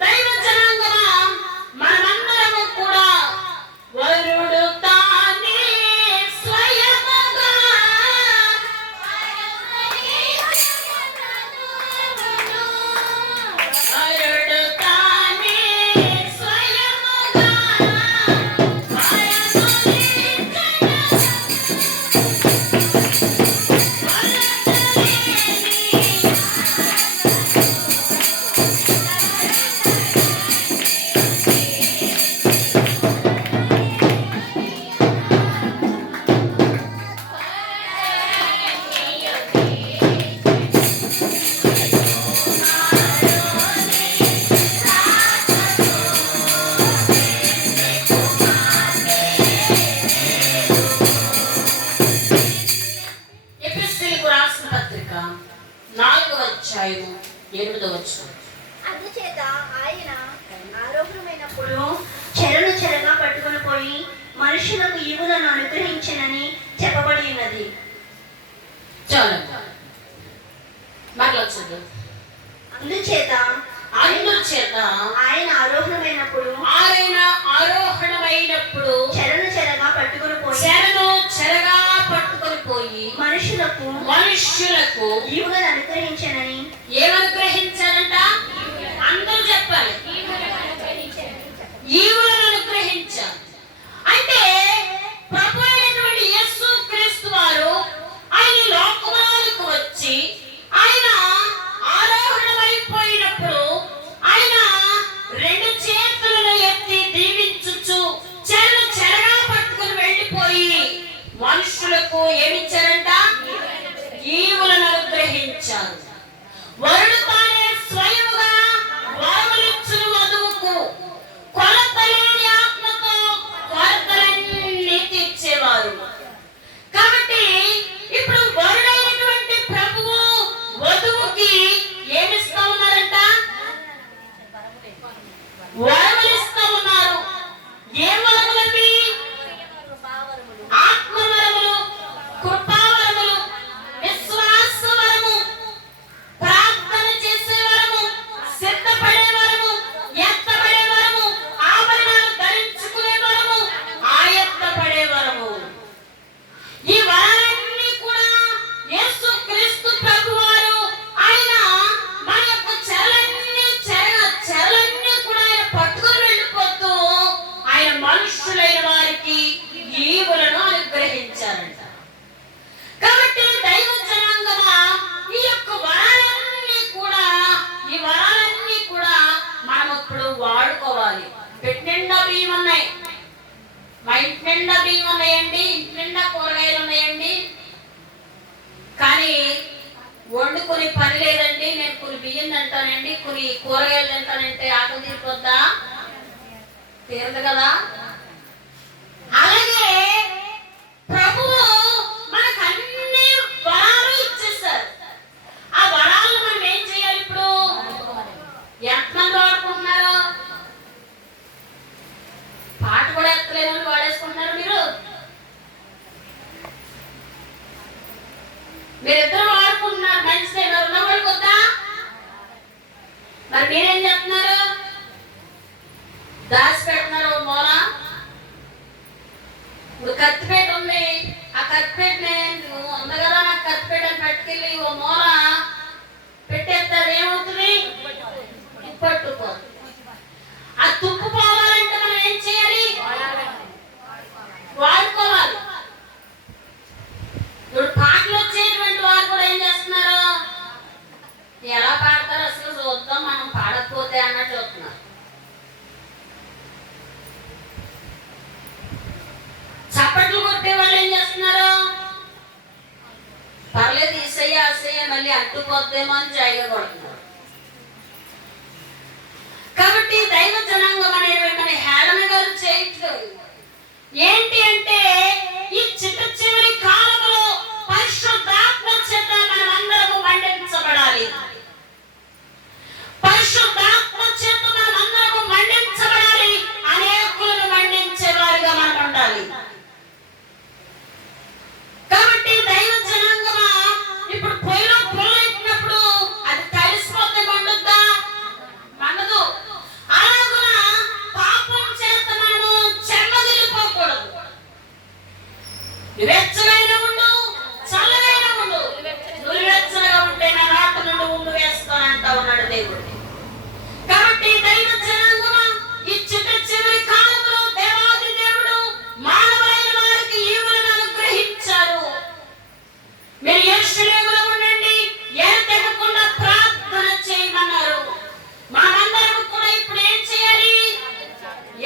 దైవ జనాంగమా మనమందరము కూడా వరుడు తానే స్వయముగా వరుడు తానే స్వయముగా వరములిచ్చను మనుషులకు ఈవులను అనుగ్రహించనని చెప్పబడి ఉన్నది. చాలు మరొచ్చు. అందుచేత ఆయన ఆరోహణమైనప్పుడు చెరను చెరగా పట్టుకొని పోయి మనుషులకు ఈవులను అనుగ్రహించనని. ఏమనుగ్రహించారంట? అందరూ చెప్పాలి. ఈవులను అనుగ్రహించారు. అంటే ప్రభు అయినటువంటి యేసు క్రీస్తు వారు ఆయన లోకములకు వచ్చి ఆయన ఆరోహణమైపోయినప్పుడు ఆయన రెండు చేతులను ఎత్తి దీవించుచు చెరగా పట్టుకుని వెళ్ళిపోయి మనుషులకు ఏమిచ్చారంట? ఈవులను అనుగ్రహించారు. వరుడు తానే స్వయముగా వరములిచ్చును వధువుకు, కొలతలేని ఆత్మతో కొరతలన్నీ తీర్చేవారు. కాబట్టి ఇప్పుడు వరుడైనటువంటి ప్రభువు వధువుకి ఏమిస్తా ఉన్నారంట? వరములిస్తా ఉన్నారు. ఏ వరములవి? ఆత్మవరములు, కృపావరములు, విశ్వాస వరము, ప్రార్థన చేసే వరము, సిద్ధపడే వరము, ఎత్తపడే వరము, ఆభరణాలు ధరించుకునే వరము, ఆయత్తపడే వరము. ఈ వరాలన్నీ కూడా యేసు క్రీస్తు ప్రభువారు ఆయన మన యొక్క చెరలన్నీ కూడా ఆయన పట్టుకుని వెళ్ళిపోతూ ఆయన మనుషులైన వారికి ఈవులను అనుగ్రహించారంట. కాబట్టి దైవ జనాంగమా, ఈ యొక్క వరాలన్నీ కూడా మనం ఇప్పుడు వాడుకోవాలి. పెట్టి నిండా బియ్యం ఉన్నాయి, మా ఇంటి నిండా బియ్యం ఉన్నాయండి, ఇంటి నిండా కూరగాయలు ఉన్నాయండి, కానీ వండుకొని పని లేదండి, నేను కొన్ని బియ్యం తింటానండి, కొన్ని కూరగాయలు తింటానంటే ఆకలి తీరిపోద్దా? తీరదు కదా. అలాగే ప్రభువు మనకు అన్ని వరాలు ఇచ్చేసారు. ఆ వరాలను మనం ఏం చేయాలి? ఇప్పుడు ఎంతమంది వాడుకుంటున్నారు? పాట కూడా ఎత్తలేదని వాడేసుకుంటున్నారు. మీరిద్దరు వాడుకుంటున్నారు, మంచిదే. మరి ఉన్నవాడికి వద్దా? మరి మీరేం చెప్తున్నారు? దాచి పెడుతున్నారు మూల. ఇప్పుడు కత్తిపేట ఉంది, ఆ కత్తిపేటనే ఉంది కదా, నాకు కత్తిపేట అని పట్టుకెళ్ళి ఓ మూల పెట్టేస్తారు. ఏమవుతుంది? పట్టుకో. ఆ తుప్పు పోవాలంటే మనం ఏం చేయాలి? వాడుకోవాలి. ఇప్పుడు పాటలు వచ్చేటువంటి వారు కూడా ఏం చేస్తున్నారు? ఎలా పాడతారు అసలు చూద్దాం, మనం పాడకపోతే అన్నట్టు చూస్తున్నారు. చప్పట్లు కొట్టే వాళ్ళు ఏం చేస్తున్నారు? పర్లేదు, ఈసయ్య అసయ్య మళ్ళీ అంటుకోద్దేమో అని జాయిగా కొడుతున్నారు. కాబట్టి దైవ జనాంగం అనేవి మన హేళన గారు చేయట్లేదు. ఏంటి అంటే ఈ చివరి కాలంలో పరిశుద్ధాత్మ చేత మనం అందరము మండించబడాలి. పరిశుద్ధాత్మ చేత మనం అందరము మండించబడాలి. అనేకులను మండించేవారుగా మనం ఉండాలి. కాబట్టి దైవ జనాంగమా, ఇప్పుడు పొయ్యిలో పొలైనప్పుడు అది కలిసిపోతే మండుద్దా? మండదు. అలాగున పాపం చేత మనము చెమ్మగిలిపోకూడదు. వెచ్చగైన ఉండు, చల్లగైన ఉండు. నువ్వెచ్చగా ఉంటే నా నాటు నుండి ఉండు వేస్తానంటా ఉన్నాడు దేవుడు. కాబట్టి దైవ జనాంగమా, ఈ చివరి కాలంలో దేవాది దేవుడు మానవైన వారికి ఈవులను అనుగ్రహించారు. మీరు యెరూషలేములో ఉండండి, ఎడతెగకుండా ప్రార్థన చేయమన్నారు. మనమందరం కూడా ఇప్పుడు ఏం చేయాలి?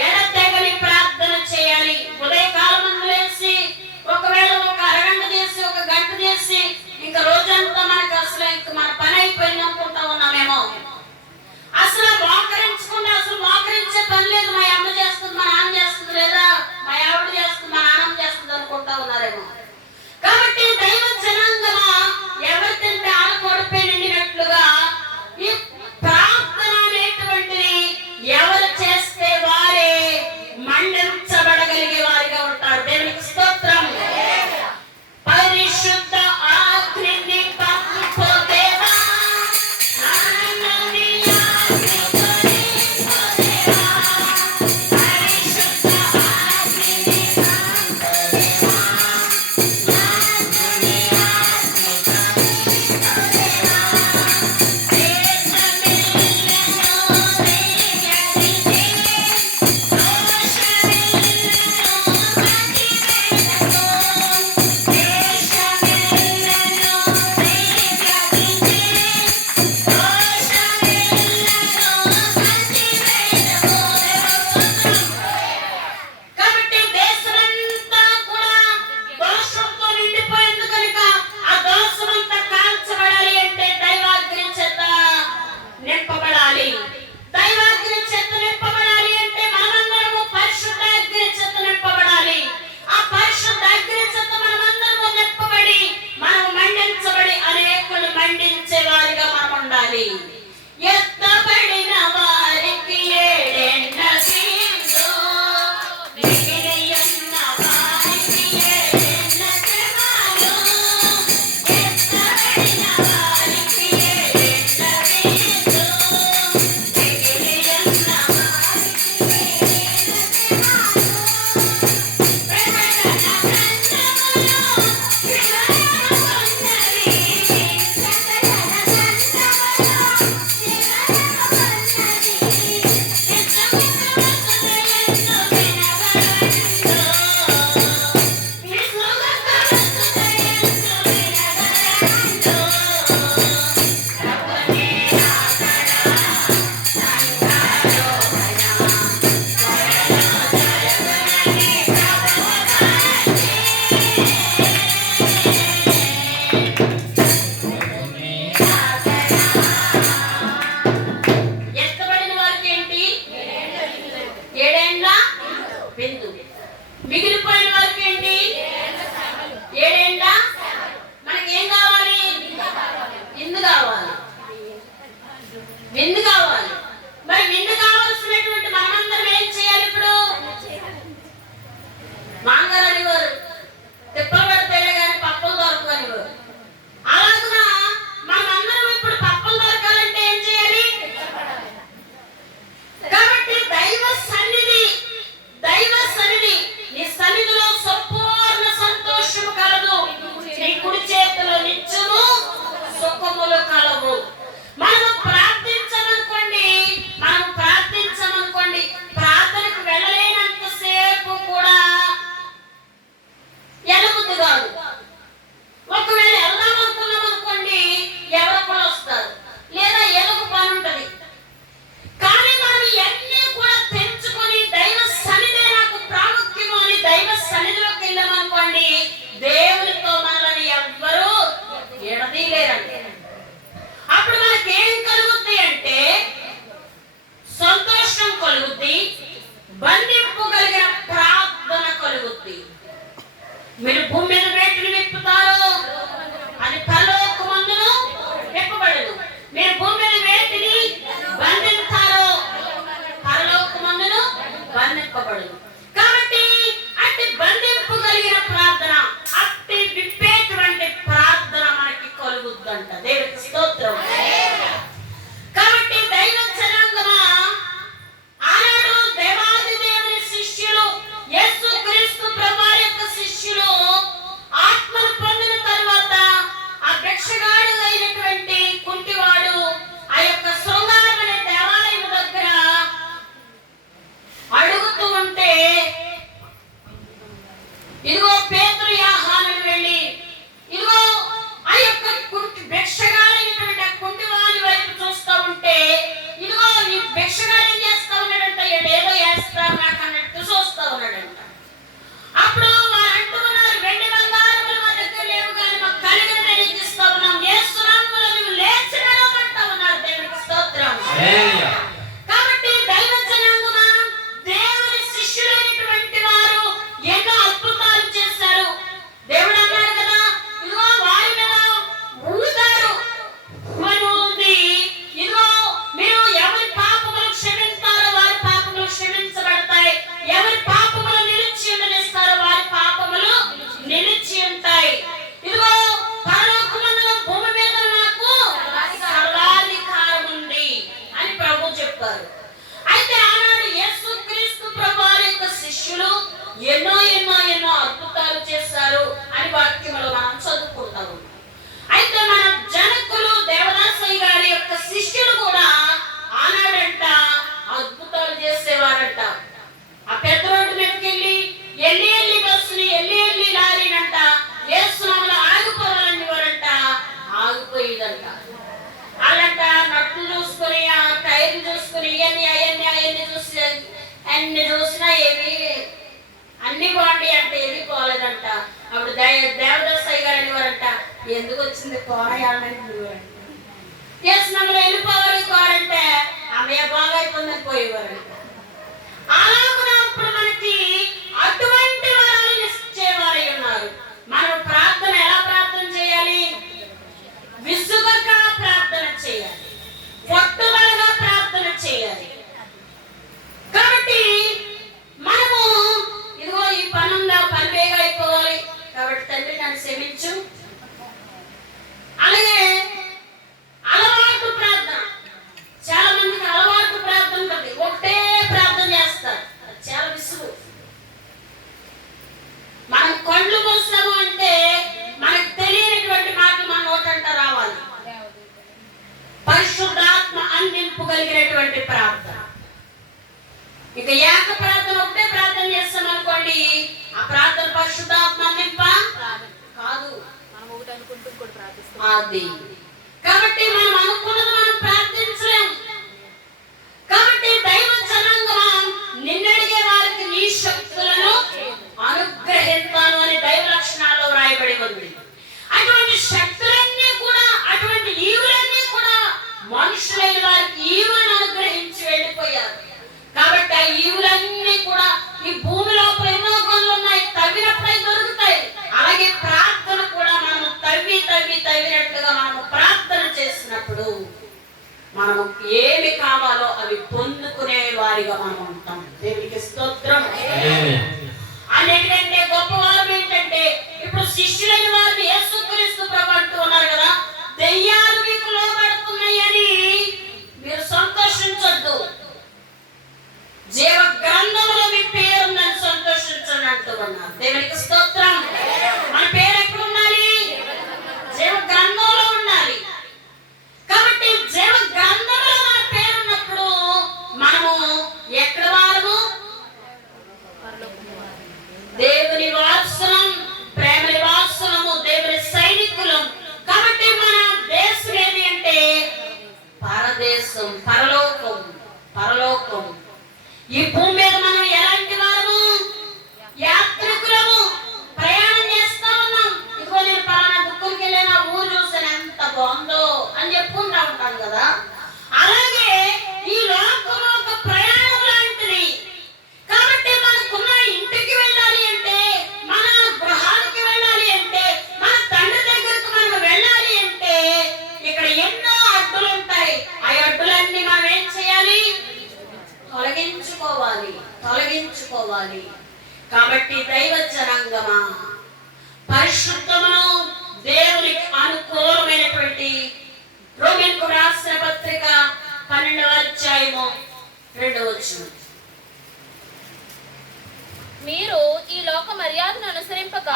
ఎడతెగని ప్రార్థన చేయాలి. ఉదయకాలం లేచి ఒకవేళ ఒక అరగంట చేసి, ఒక గంట చేసి, ఇంకా రోజంతా మనకు అసలు ఇంకా మన పని అయిపోయింది అనుకుంటా ఉన్నామేమో. అసలు మోకరించే పని లేదు. మా అమ్మ చేస్తుంది, మా నాన్న చేస్తుంది, లేదా మా ఆవిడ చేస్తుంది, మా నాన్నమ్మ చేస్తుంది అనుకుంటా ఉన్నారేమో. కాబట్టి దైవ జనాంగమా, ఎవరు తింటే ఆడ కొడిపే నిండినట్లుగా ఈ ప్రార్థన అనేటువంటిది ఎవరు చేస్తే వారే మండించబడగలిగే వారిగా ఉంటారు. మిగిలిపోయిన వారికి ఏంటి? 7 ఏండ్ల మనకి ఏం కావాలి? విందు కావాలి. విందు కావాలి. మరి విందు కావాల్సినటువంటి మనమందరం ఏం చేయాలి? ఇప్పుడు మాంగారు అనేవారు, తిప్పలు పడిపోయినా కానీ పప్పులు దొరకవు అనేవారు. అలాగునా మనమందరం ఇప్పుడు పప్పులు దొరకాలంటే ఏం చేయాలి? కాబట్టి దైవ సన్నిధి నీ సన్నిధిలో సంపూర్ణ సంతోషము కలదు, నీ కుడి చేతిలో నిత్యము సుఖములు కలవు. మనం ప్రార్థించమనుకోండి, ప్రార్థనకు వెళ్ళలేనంతసేపు కూడా ఎలబుద్ది కాదు. ఒకవేళ వెళ్దాం అనుకున్నాం అనుకోండి, ఎవరో కూడా వస్తారు, లేదా ఎలుగు పని ఉంటుంది. కానీ మనం ఇవన్నీ కూడా తెంచుకొని దైవ సన్నిధి నాకు ప్రాముఖ్యము అని దైవ సన్నిధిలోకి వెళ్ళామనుకోండి, దేవునితో మనల్ని ఎవ్వరూ ఎడదీయలేరండి. అప్పుడు మనకి ఏం కలుగుద్ది అంటే సంతోషం కలుగుద్ది, బంధింపు కలిగిన ప్రార్థన కలుగుద్ది. మీరు భూమి మీద వేటిని విప్పుతారో అది పరలోకమందును విప్పబడదు. మీరు భూమి మీద వేటిని బంధిస్తారో పరలోకమందును బంధింపబడదు. కాబట్టి అట్టి బంధింపు కలిగిన ప్రార్థన, అట్టి విప్పేటువంటి ప్రార్థన మనకి కలుగుద్దంట. దేవునికి స్తోత్రం. కాబట్టి దైవ జనాంగమా, ఆనాడు దేవాది దేవుని శిష్యులు, యేసుక్రీస్తు ప్రభువారి యొక్క శిష్యులు ఆత్మను పొందిన తరువాత ఆ భిక్షగాడు అయినటువంటి కుంటివాడు ఆ యొక్క శృంగారం అనే దేవాలయం దగ్గర అడుగుతూ ఉంటే, ఇదిగో పేతురు యోహానులు వెళ్ళి ఇదిగో ఆ యొక్క భిక్షగాడైనటువంటి ఆ కుంటివాని వైపు చూస్తూ ఉంటే, ఇదిగో ఈ భిక్షగాడు ఏం చేస్తా ఉన్నాడంట? ఏదో వేస్తా నాకు అన్నట్టు చూస్తా ఉన్నాడంట. అప్పుడు వారు అంటూ ఉన్నారు, వెండి బంగారములు మా దగ్గర లేవు కానీ మాకు కలిగిన నేను ఇస్తా ఉన్నాం, యేసు నామములో నువ్వు లేచి నడవమంటా ఉన్నారు. దేవునికి స్తోత్రం. కాబట్టి దైవ జనాంగమా, దేవుని శిష్యులైనటువంటి వారు ఎన్నో అద్భుతాలు చేశారు. దేవుడు అన్నాడు కదా, ఇదిగో వారి మీద ఊదారు ఉంది, ఇదిగో మీరు ఎవరి పాపములు క్షమిస్తారో వారి పాపములు క్షమించబడతాయి, ఎవరి పాపములు నిలిచి ఉండనిస్తారో వారి పాపములు నిలిచి ఉంటాయి. ఇదిగో పరలోకమందున భూమి మీద నాకు సర్వాధికారం ఉంది అని ప్రభు చెప్పారు. అయితే ఆనాడు యేసుక్రీస్తు ప్రభువారి యొక్క శిష్యులు ఎన్నో ఎన్నో ఎన్నో అద్భుతాలు చేశారు అని వాక్యములో మనం చదువుకుంటాము. అయితే మన జనకులు దేవదాసయ్య గారి యొక్క శిష్యులు కూడా ఆనాడంట అద్భుతాలు చేసేవారంట. ఆ పెద్ద రోడ్డు మీదకి వెళ్ళి బస్సుని వెళ్ళి లారీనంట యేసు నామములో ఆగిపోవాలని వారంట, ఆగిపోయేదంట. వాళ్ళంట నట్లు చూసుకుని, ఆ టైర్లు చూసుకుని, అవన్నీ చూసినా ఏమి అన్ని బాగుండి అంటే ఏమి పోలేదంట. అప్పుడు దేవదాసయ్య గారు అనేవారంట, ఎందుకు వచ్చింది పోరాయాలని యేసు నామములో వెళ్ళిపోవాలి కోరంటే ఆమె బాగా అయిపోయిందని పోయేవారంట. అలాగున అప్పుడు మనకి అటువంటి వరాలు ఇచ్చేవారై ఉన్నారు. మనం ప్రార్థన ఎలా ప్రార్థన చేయాలి? విసుగక ప్రార్థన చేయాలి, పట్టుదలగా ప్రార్థన చేయాలి. కాబట్టి మనము ఇదిగో ఈ పనుందా, పని వేగా అయిపోవాలి కాబట్టి తండ్రి నన్ను క్షమించు. అలాగే అలవాటు ప్రార్థన, చాలా మందికి అలవాటు ప్రార్థన ఉంటుంది, ఒకటే ప్రార్థన చేస్తారు, చాలా విసుగు. మనం కళ్ళు మూసాము అంటే మనకు తెలియనటువంటి మాటలు మన నోటంట రావాలి. పరిశుద్ధాత్మ అందింపు కలిగినటువంటి ప్రార్థన. ఇక ఏక ప్రార్థన ఒకటే ప్రార్థన చేస్తాం అనుకోండి, ఆ ప్రార్థన పరిశుద్ధాత్మ అందింప కాదు, అది. కాబట్టి మనం అనుకున్నది మనం ప్రార్థించలేము. కాబట్టి దైవ జనాంగమా, నిన్నడిగే వారికి నీ శక్తులను అనుగ్రహిస్తాను అని దైవ లక్షణాల్లో వ్రాయబడి ఉంది. అటువంటి శక్తులన్నీ కూడా, అటువంటి ఈవులన్నీ కూడా మనుషులైన వారికి ఈవులను అనుగ్రహించి వెళ్ళిపోయారు. కాబట్టి ఆ ఈవులన్నీ కూడా ఈ భూమి లోపల ఎన్నో పనులు ఉన్నారు. దేవునికి స్తోత్రం. మన పేరు ఎక్కడ ఉండాలి? జీవ గ్రంథంలో ఉండాలి. కాబట్టి జీవ గ్రంథంలో మన పేరు ఉన్నప్పుడు మనము ఎక్కడ వారము? దేవుని వారసులం, ప్రేమ నివాసులము, దేవుని సైనికులం. కాబట్టి మన దేశం ఏది అంటే పరదేశం, పరలోకం. పరలోకం. ఈ భూమి మీద మనం ఎలాంటి వారము? యాత్రికులము. ప్రయాణం చేస్తా ఉన్నాం. ఇదిగో నేను పలానా దుఃఖంకి వెళ్ళిన ఊరు చూసాను, ఎంత బాగుందో అని చెప్పుకుంటా ఉంటాం కదా. అలాగే ఈ లోకం ఒక ప్రయాణం లాంటిది. కాబట్టి మనకున్న ఇంటికి వెళ్ళాలి అంటే, మన గృహానికి వెళ్ళాలి అంటే, మన తండ్రి దగ్గరకు మనం వెళ్ళాలి అంటే ఇక్కడ ఎన్నో అడ్డులు ఉంటాయి. ఆ అడ్డులన్నీ మనం ఏం చేయాలి? తొలగించుకోవాలి. తొలగించుకోవాలి. కాబట్టి దైవ జనాంగమా, పరిశుద్ధమును దేవునికి అనుకూలమైనటువంటి రోమీయులకు రాసిన పత్రిక 12వ అధ్యాయము 2వ వచనం. మీరు ఈ లోక మర్యాదను అనుసరింపక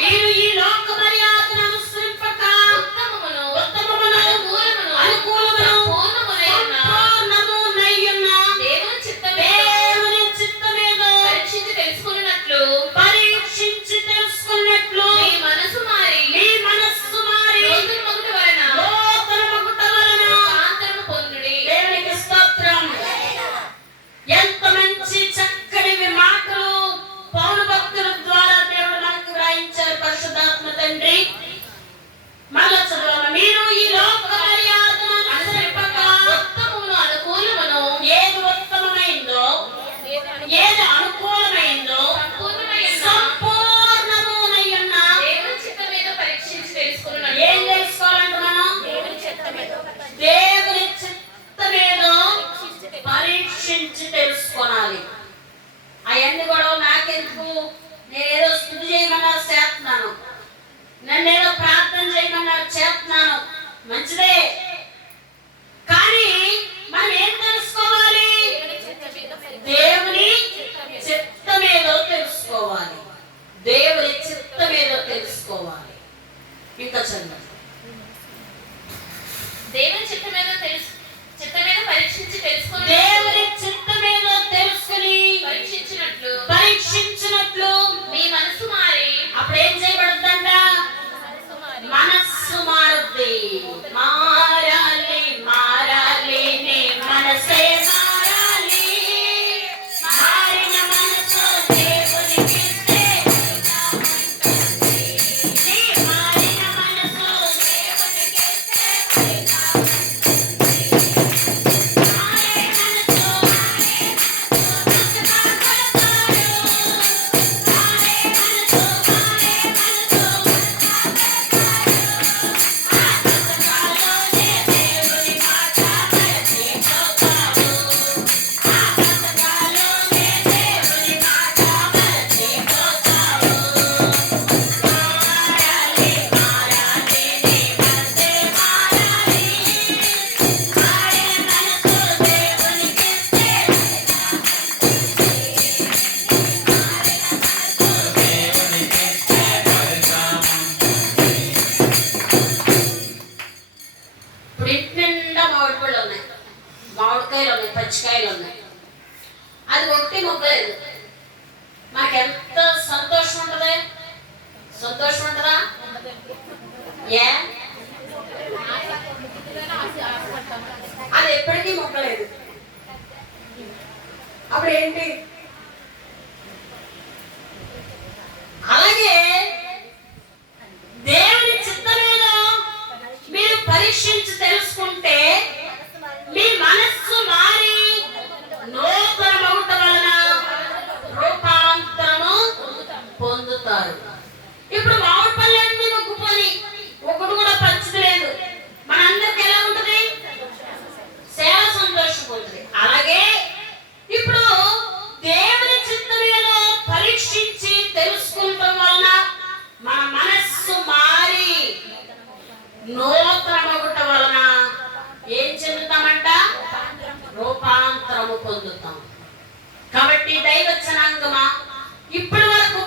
మీరు ఈ లోక మర్యాదను అనుసరింపక ఉత్తమమును అనుకూలమును సంపూర్ణమునైయున్న దేవుని చిత్తమేదో పరీక్షించి తెలుసుకున్నట్లు మీ మనసు మారి నూతన మగుట వలన రూపాంతరము పొందుడి. దేవునికి స్తోత్రం. ఎంత మంచి చక్కని మాటలు పౌలు భక్తుల ద్వారా దేవుడు మనకు వ్రాయించారు పరిశుద్ధాత్మ తండ్రి. మళ్ళా చదవాలి. మీరు ఈ లోక మర్యాదను అనుసరింపక ఉత్తమమును అనుకూలమును ఏది ఉత్తమమైందో, ఏది అనుకూలమైందో, సంపూర్ణమునైయున్న దేవుని చిత్తమేదో పరీక్షించి తెలుసుకున్నట్లు. ఏం తెలుసుకోవాలంటే మనం దేవుని చిత్తమేదో దేవుని చిత్తమేదో పరీక్షించి తెలుసుకోవాలి. అవన్నీ కూడా నాకెందుకు? నేనేదో స్థుతి చేయమన్నా చేస్తున్నాను, నన్నేదో ప్రార్థన చేయమన్నా చేస్తున్నాను, మంచిదే. కానీ మనం ఏం తెలుసుకోవాలి? దేవుని చిత్తమేదో తెలుసుకోవాలి. దేవుని చిత్తమేదో తెలుసుకోవాలి. ఇంకా చంద్ర దేవుని చిత్తమేదో పరీక్షించి తెలుసుకుని దేవుని చిత్తమేదో తెలుసుకుని పరీక్షించినట్లు మీ మనసు మారి అప్పుడు ఏం చేయబడుతుందంట? మనస్సు మారుద్ది. మారాలి నీ మనసే మారాలి. మారిన మనసు దేవునికిస్తే, నీ మారిన మనసు దేవునికిస్తే, మారే మనసు ఇప్పుడు ఇంటి నిండా మామిడి పళ్ళు ఉన్నాయి, మామిడికాయలు ఉన్నాయి, పచ్చికాయలు ఉన్నాయి. అది ఒకటి మొగ్గలేదు. మాకెంత సంతోషం ఉంటది? సంతోషం ఉంటదా? ఏ అది ఎప్పటికీ మొగ్గలేదు. అప్పుడు ఏంటి? అలాగే దేవుని చిత్తమేదో మీరు పరీక్షించి తెలుసుకుంటే మీ మనస్సు మారి నూతన మగుట వలన రూపాంతరము పొందుతారు. ఇప్పుడు మామిడి పళ్ళన్నీ మొగ్గుపోయి ఒకటి కూడా పచ్చది లేదు. మనందరికి ఎలా ఉంటది? చాలా సంతోషం ఉంటుంది. అలాగే ఇప్పుడు దేవుని చిత్తమేదో పరీక్షించి తెలుసుకుంటాం వలన మన మనస్సు మారి నూతన మగుట వలన ఏం చెందుతామంట? రూపాంతరము పొందుతాం. కాబట్టి దైవ జనాంగమా, ఇప్పటి వరకు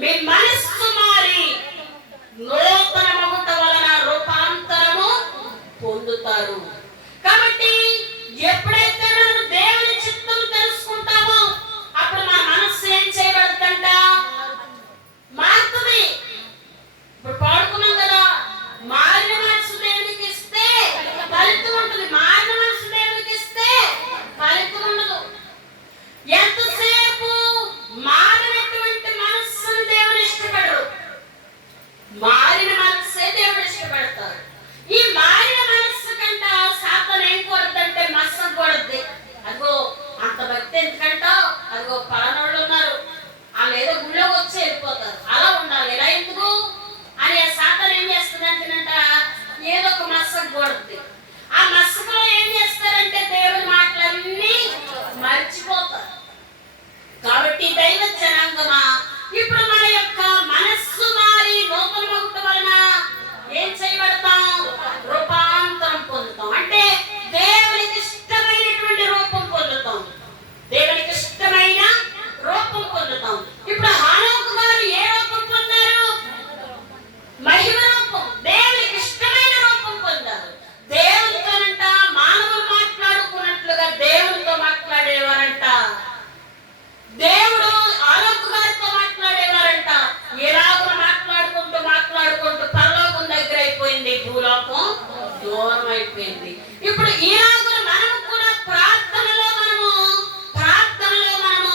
మీ మనస్సు మారి నూతన మగుట వలన రూపాంతరము పొందుతారు. కాబట్టి ఎప్పుడైతే మనం దేవుని చిత్తం తెలుసుకుంటామో అప్పుడు మన మనస్సు ఏం చేయబడుతుందంట? మారుతుంది. ఇప్పుడు పాడుకున్నాం కదా, మారిన మనసు దేవునికి ఇస్తే ఫలితం ఉంటుంది, మారిన మనసు దేవునికి ఇస్తే ఫలితం ఉండదు. ఎంతసేపు మారినటువంటి మనస్సును దేవుడు ఇష్టపడరు, మారిన మనస్సే దేవుడు ఇష్టపడతారు. ఈ మారిన మనస్సు కంట సాతాను ఏం కోరుతుందంటే మత్సం కోరుద్ది. అదిగో అంత భక్తి ఎందుకంటావు, అదిగో పలానోళ్ళు ఉన్నారు, వాళ్ళు ఏదో గుళ్ళోకి వచ్చి వెళ్ళిపోతారు, అలా ఉండాలి, ఇలా ఎందుకు అని సాతాను ఏం చేస్తుందంటేనంట ఏదో ఒక మత్సం కోరుద్ది. ఆ మత్సంలో ఏం చేస్తారంటే దేవుని మాటలన్నీ మర్చిపోతారు. కాబట్టి దైవ జనాంగమా, ఇప్పుడు మన యొక్క మనస్సు మారి నూతన మగుట వలన ఏం చేయబడతాం? రూపాంతరం పొందుతాం. అంటే దేవునికి ఇష్టమైనటువంటి రూపం పొందుతాం, దేవునికి ఇష్టమైన రూపం పొందుతాం. ఇప్పుడు హానోకు గారు ఏ రూపం పొందారు? మహిమ రూపం, దేవునికి ఇష్టమైన రూపం పొందారు. దేవునితోనంట మానవులు మాట్లాడుకున్నట్లుగా దేవునితో మాట్లాడేవారంట. దేవుడు హానోకు గారితో మాట్లాడేవారంట. ఎలాగో మాట్లాడుకుంటూ పరలోకం దగ్గర అయిపోయింది, భూలోకం దూరం అయిపోయింది. ఇప్పుడు ఇలాగ మనము కూడా ప్రార్థనలో మనము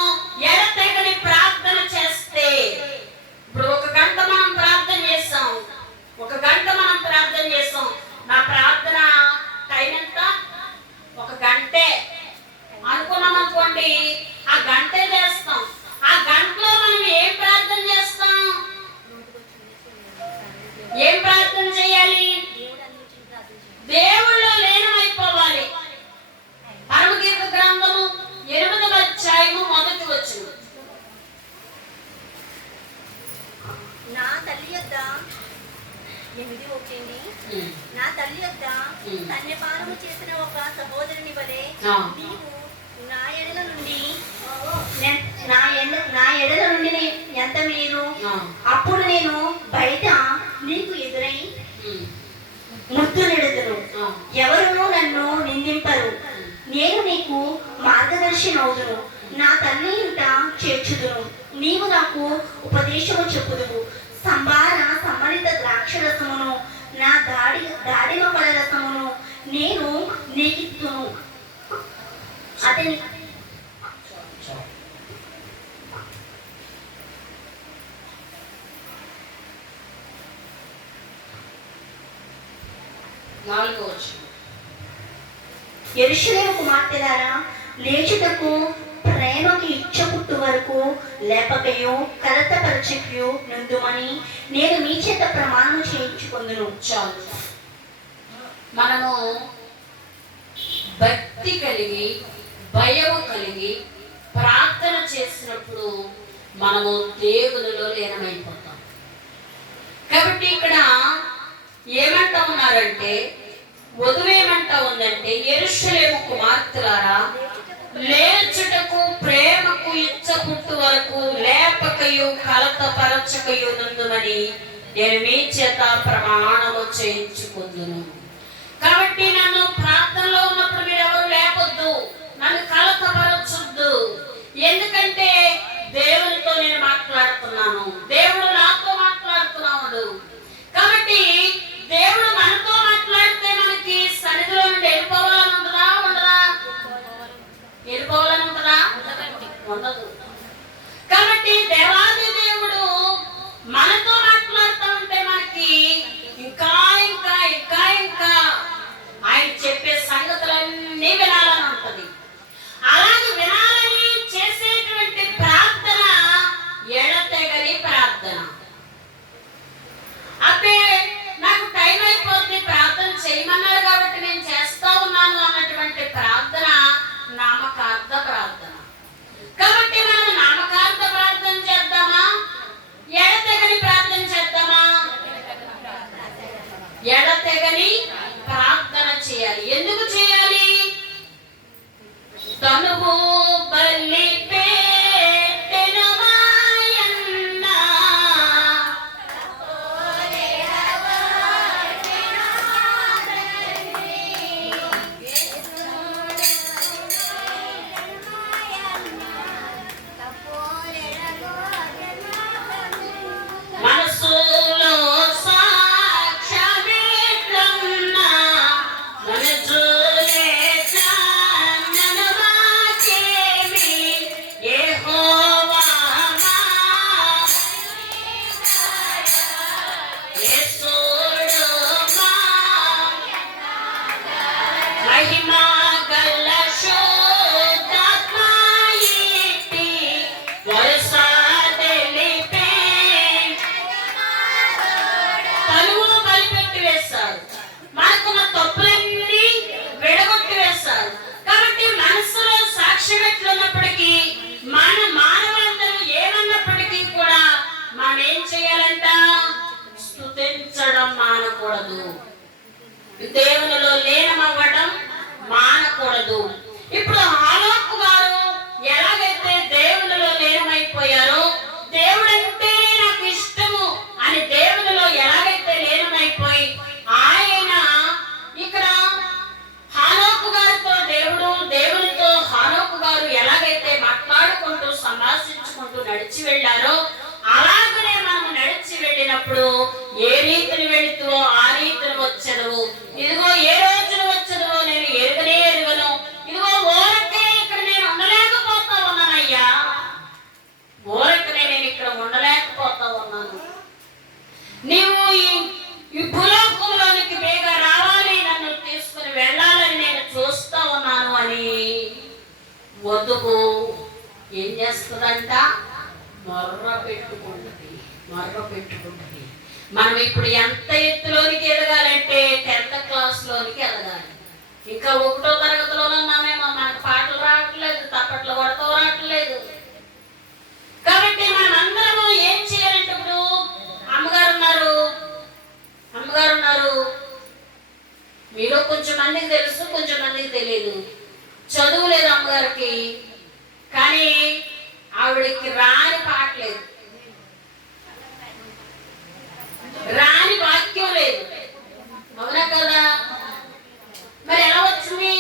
ఎడతెగని ప్రార్థన చేస్తే, ఇప్పుడు ఒక గంట మనం ప్రార్థన చేస్తాం, నా ప్రార్థన టైం ఎంత? ఒక గంటే అనుకున్నాం అనుకోండి, ఆ గంటే చేస్తాం. ఆ గంటలో మనం ఏం ప్రార్థన చేస్తాం? ఏం ప్రార్థన చేయాలి? దేవుళ్ళో లీనమైపోవాలి. పరమగీత గ్రంథము 8వ అధ్యాయము 1వ వచనం. నా తల్లి యొద్ద 8:1 నా తల్లి యొద్ద స్తన్యపానము చేసిన ఒక సహోదరుని వలె నీవు నా ఎడల నుండి ఎంత మీరు, అప్పుడు నేను బయట నీకు ఎదురై ముద్దునెడుదును, ఎవరునూ నన్ను నిందింపరు, నేను నీకు మార్గదర్శినవుదును, నా తల్లి ఇంట చేర్చుదును, నీవు నాకు ఉపదేశము చెప్పుదువు, సమ్మరిత ద్రాక్షరసమును నా దాడిమ పళ్ళ రసమును నేను నీకిత్తును. అతని 4వ వచనం. యెరూషలేము కుమార్తెలారా, లేచుటకు ప్రేమకి ఇచ్చ పుట్టు వరకు లేపకయు కలతపరచకయు నుందుమని నేను మీ చేత ప్రమాణం చేయించుకొందును. చాలు. మనము భక్తి కలిగి భయము కలిగి ప్రార్థన చేసినప్పుడు మనము దేవునిలో లీనమైపోతాం. కాబట్టి ఇక్కడ ఏమంటా ఉన్నారంటే, వధువేమంటా ఉందంటే, యెరూషలేము కుమార్తెలారా, లేచుటకు ప్రేమకు ఇచ్చ పుట్టు వరకు లేపకయు కలతపరచకయు నుందుమని నేను మీ చేత ప్రమాణము చేయించుకొందును. కాబట్టి నన్ను ప్రార్థనలో ఉన్నప్పుడు మీరు ఎవరు లేపొద్దు, నన్ను కలతపరచొద్దు. ఎందుకంటే దేవునితో నేను మాట్లాడుతున్నాను, దేవుడు నాతో మాట్లాడుతున్నాడు. కాబట్టి దేవుడు మనతో మాట్లాడితే మనకి సన్నిధిలో నుండి వెళ్ళిపోవాలని ఉంటుందా? వెళ్ళిపోవాలని ఉంటుందా? ఉండదు. కాబట్టి దేవాది దేవుడు మనతో మాట్లాడుతూ ఉంటే మనకి ఇంకా ఇంకా ఇంకా ఇంకా ఆయన చెప్పే సంగతులన్నీ దేవునిలో లీనమవ్వడం మానకూడదు. ఇప్పుడు హానోకు గారు ఎలాగైతే దేవునిలో లీనమైపోయారో, దేవుడంటే నాకు ఇష్టము అని దేవునిలో ఎలాగైతే లీనమైపోయి ఆయన ఇక్కడ హానోకు గారితో దేవునితో హానోకు గారు ఎలాగైతే మాట్లాడుకుంటూ సంభాషించుకుంటూ నడిచి వెళ్ళారో, అలాగనే మనం నడిచి వెళ్ళినప్పుడు ఏ రీతిని వెళుతువో ఆ రీతిని వచ్చదు. ఇదిగో ఏ రోజున వచ్చదో నేను ఎరుగను. ఇదిగో ఓరకే ఇక్కడ నేను ఉండలేకపోతా ఉన్నానయ్యా, ఓరకనే నేను ఇక్కడ ఉండలేకపోతా ఉన్నాను. నీవు ఈ భూలోకంలోనికి బేగా రావాలి, నన్ను తీసుకుని వెళ్ళాలని నేను చూస్తా ఉన్నాను అని వధువు ఏం చేస్తుందంట? మొర్ర పెట్టుకుంటుంది. మనం ఇప్పుడు ఎంత ఎత్తులోనికి ఎదగాలంటే 10th క్లాస్లోనికి ఎదగాలి. ఇంకా 1వ తరగతిలోనే ఉన్నామేమో, మనకు పాటలు రావట్లేదు, తప్పట్లు కొడతా రావట్లేదు. కాబట్టి మనం అందరము ఏం చేయాలంటే, ఇప్పుడు అమ్మగారు ఉన్నారు, మీలో కొంచెం మందికి తెలుసు, కొంచెం మందికి తెలియదు. చదువు లేదు అమ్మగారికి, కానీ ఆవిడకి రాని పాటలేదు, రాని వాక్యం లేదు. అవునా కదా? మరి ఎలా వచ్చింది?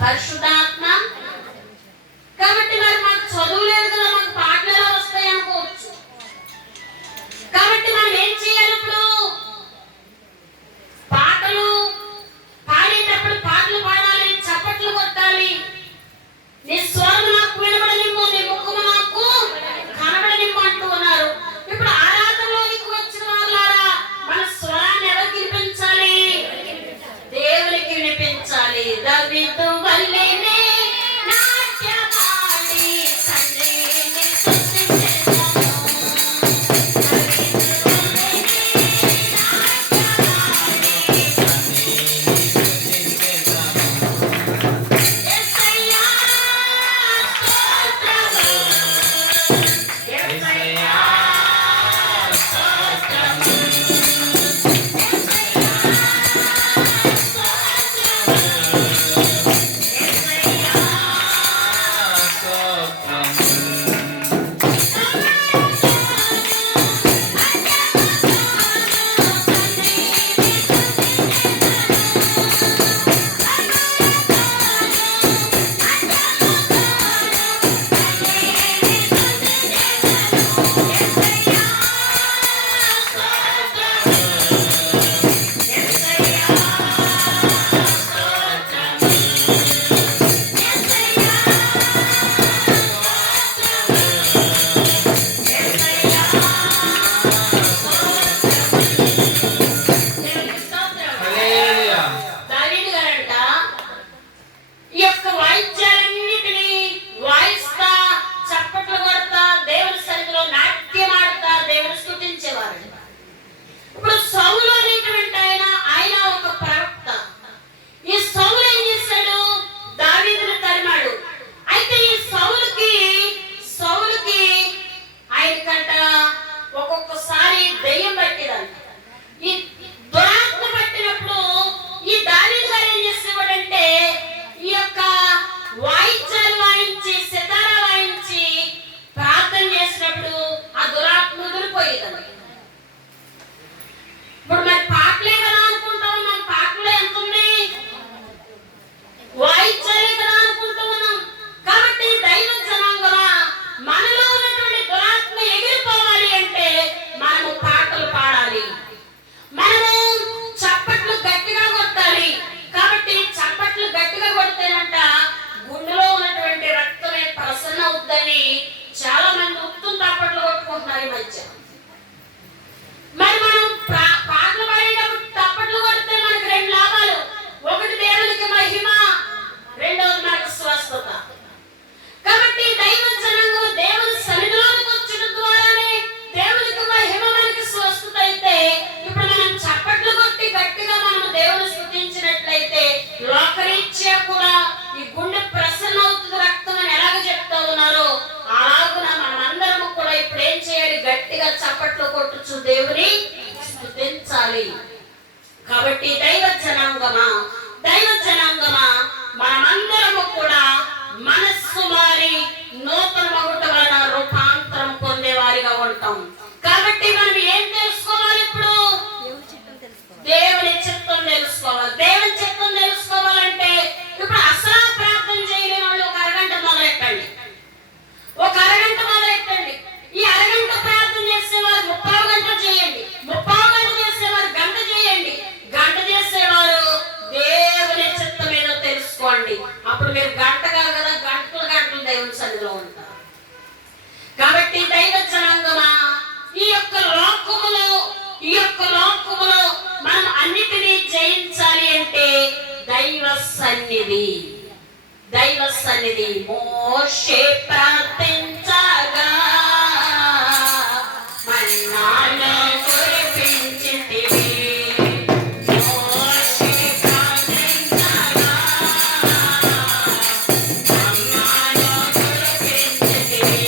పరిశుద్ధాత్మ. కాబట్టి మరి మాకు చదువు లేదు కదా, మాకు పాటలు ఎలా వస్తాయి అనుకోవచ్చు. కాబట్టి మనం ఏం చేయాలి? ఇప్పుడు పాటలు పాడేటప్పుడు పాటలు పాడాలి, చప్పట్లు కొట్టాలి. నీ స్వరం నాకు వినబడనిమ్ము, నీ ముఖము నాకు కనబడనిమ్ము అంటూ ఉన్నారు. ఇప్పుడు ఆరాధనలోనికి వచ్చిన వాళ్ళారా, మన స్వరాన్ని ఎవరికి వినిపించాలి? దేవునికి వినిపించాలి. దావీదు వల్లెనే నాట్యమాడి తండ్రిని స్తుతించెదను. యేసయ్యా స్తోత్రము, యేసయ్యా స్తోత్రము, యేసయ్యా స్తోత్రము. జనాంగమా మనమందరము కూడా మనస్సు మారి నూతన మగుట వలన రూపాంతరం పొందేవారిగా ఉంటాం. కాబట్టి మనం ఏం తెలుసుకోవాలి? ఇప్పుడు దేవుని చిత్తం తెలుసుకోవాలి. దేవుని చిత్తం తెలుసుకోవాలంటే ఇప్పుడు అసలు ప్రార్థన చేయలేని వాళ్ళు ఒక అరగంట మొదలెట్టండి. ఈ అరగంట ప్రార్థన చేసేవారు 30 గంటలు చేయండి. 30 గంటలు చేసేవారు గంట చేయండి. గంట చేసేవారు దేవుని చిత్తం ఏదో తెలుసుకోండి. అప్పుడు మీరు గంటలు గంటలు దేవుని సన్నిధిలో ఉంటారు. కాబట్టి దైవ జనాంగమా, ఈ యొక్క లోకములో మనం అన్నిటినీ జయించాలి అంటే దైవ సన్నిధి. మోషే ప్రార్థించగా మన్నాను కురిపించితివి. మోషే ప్రార్థించగా మన్నాను కురిపించితివి.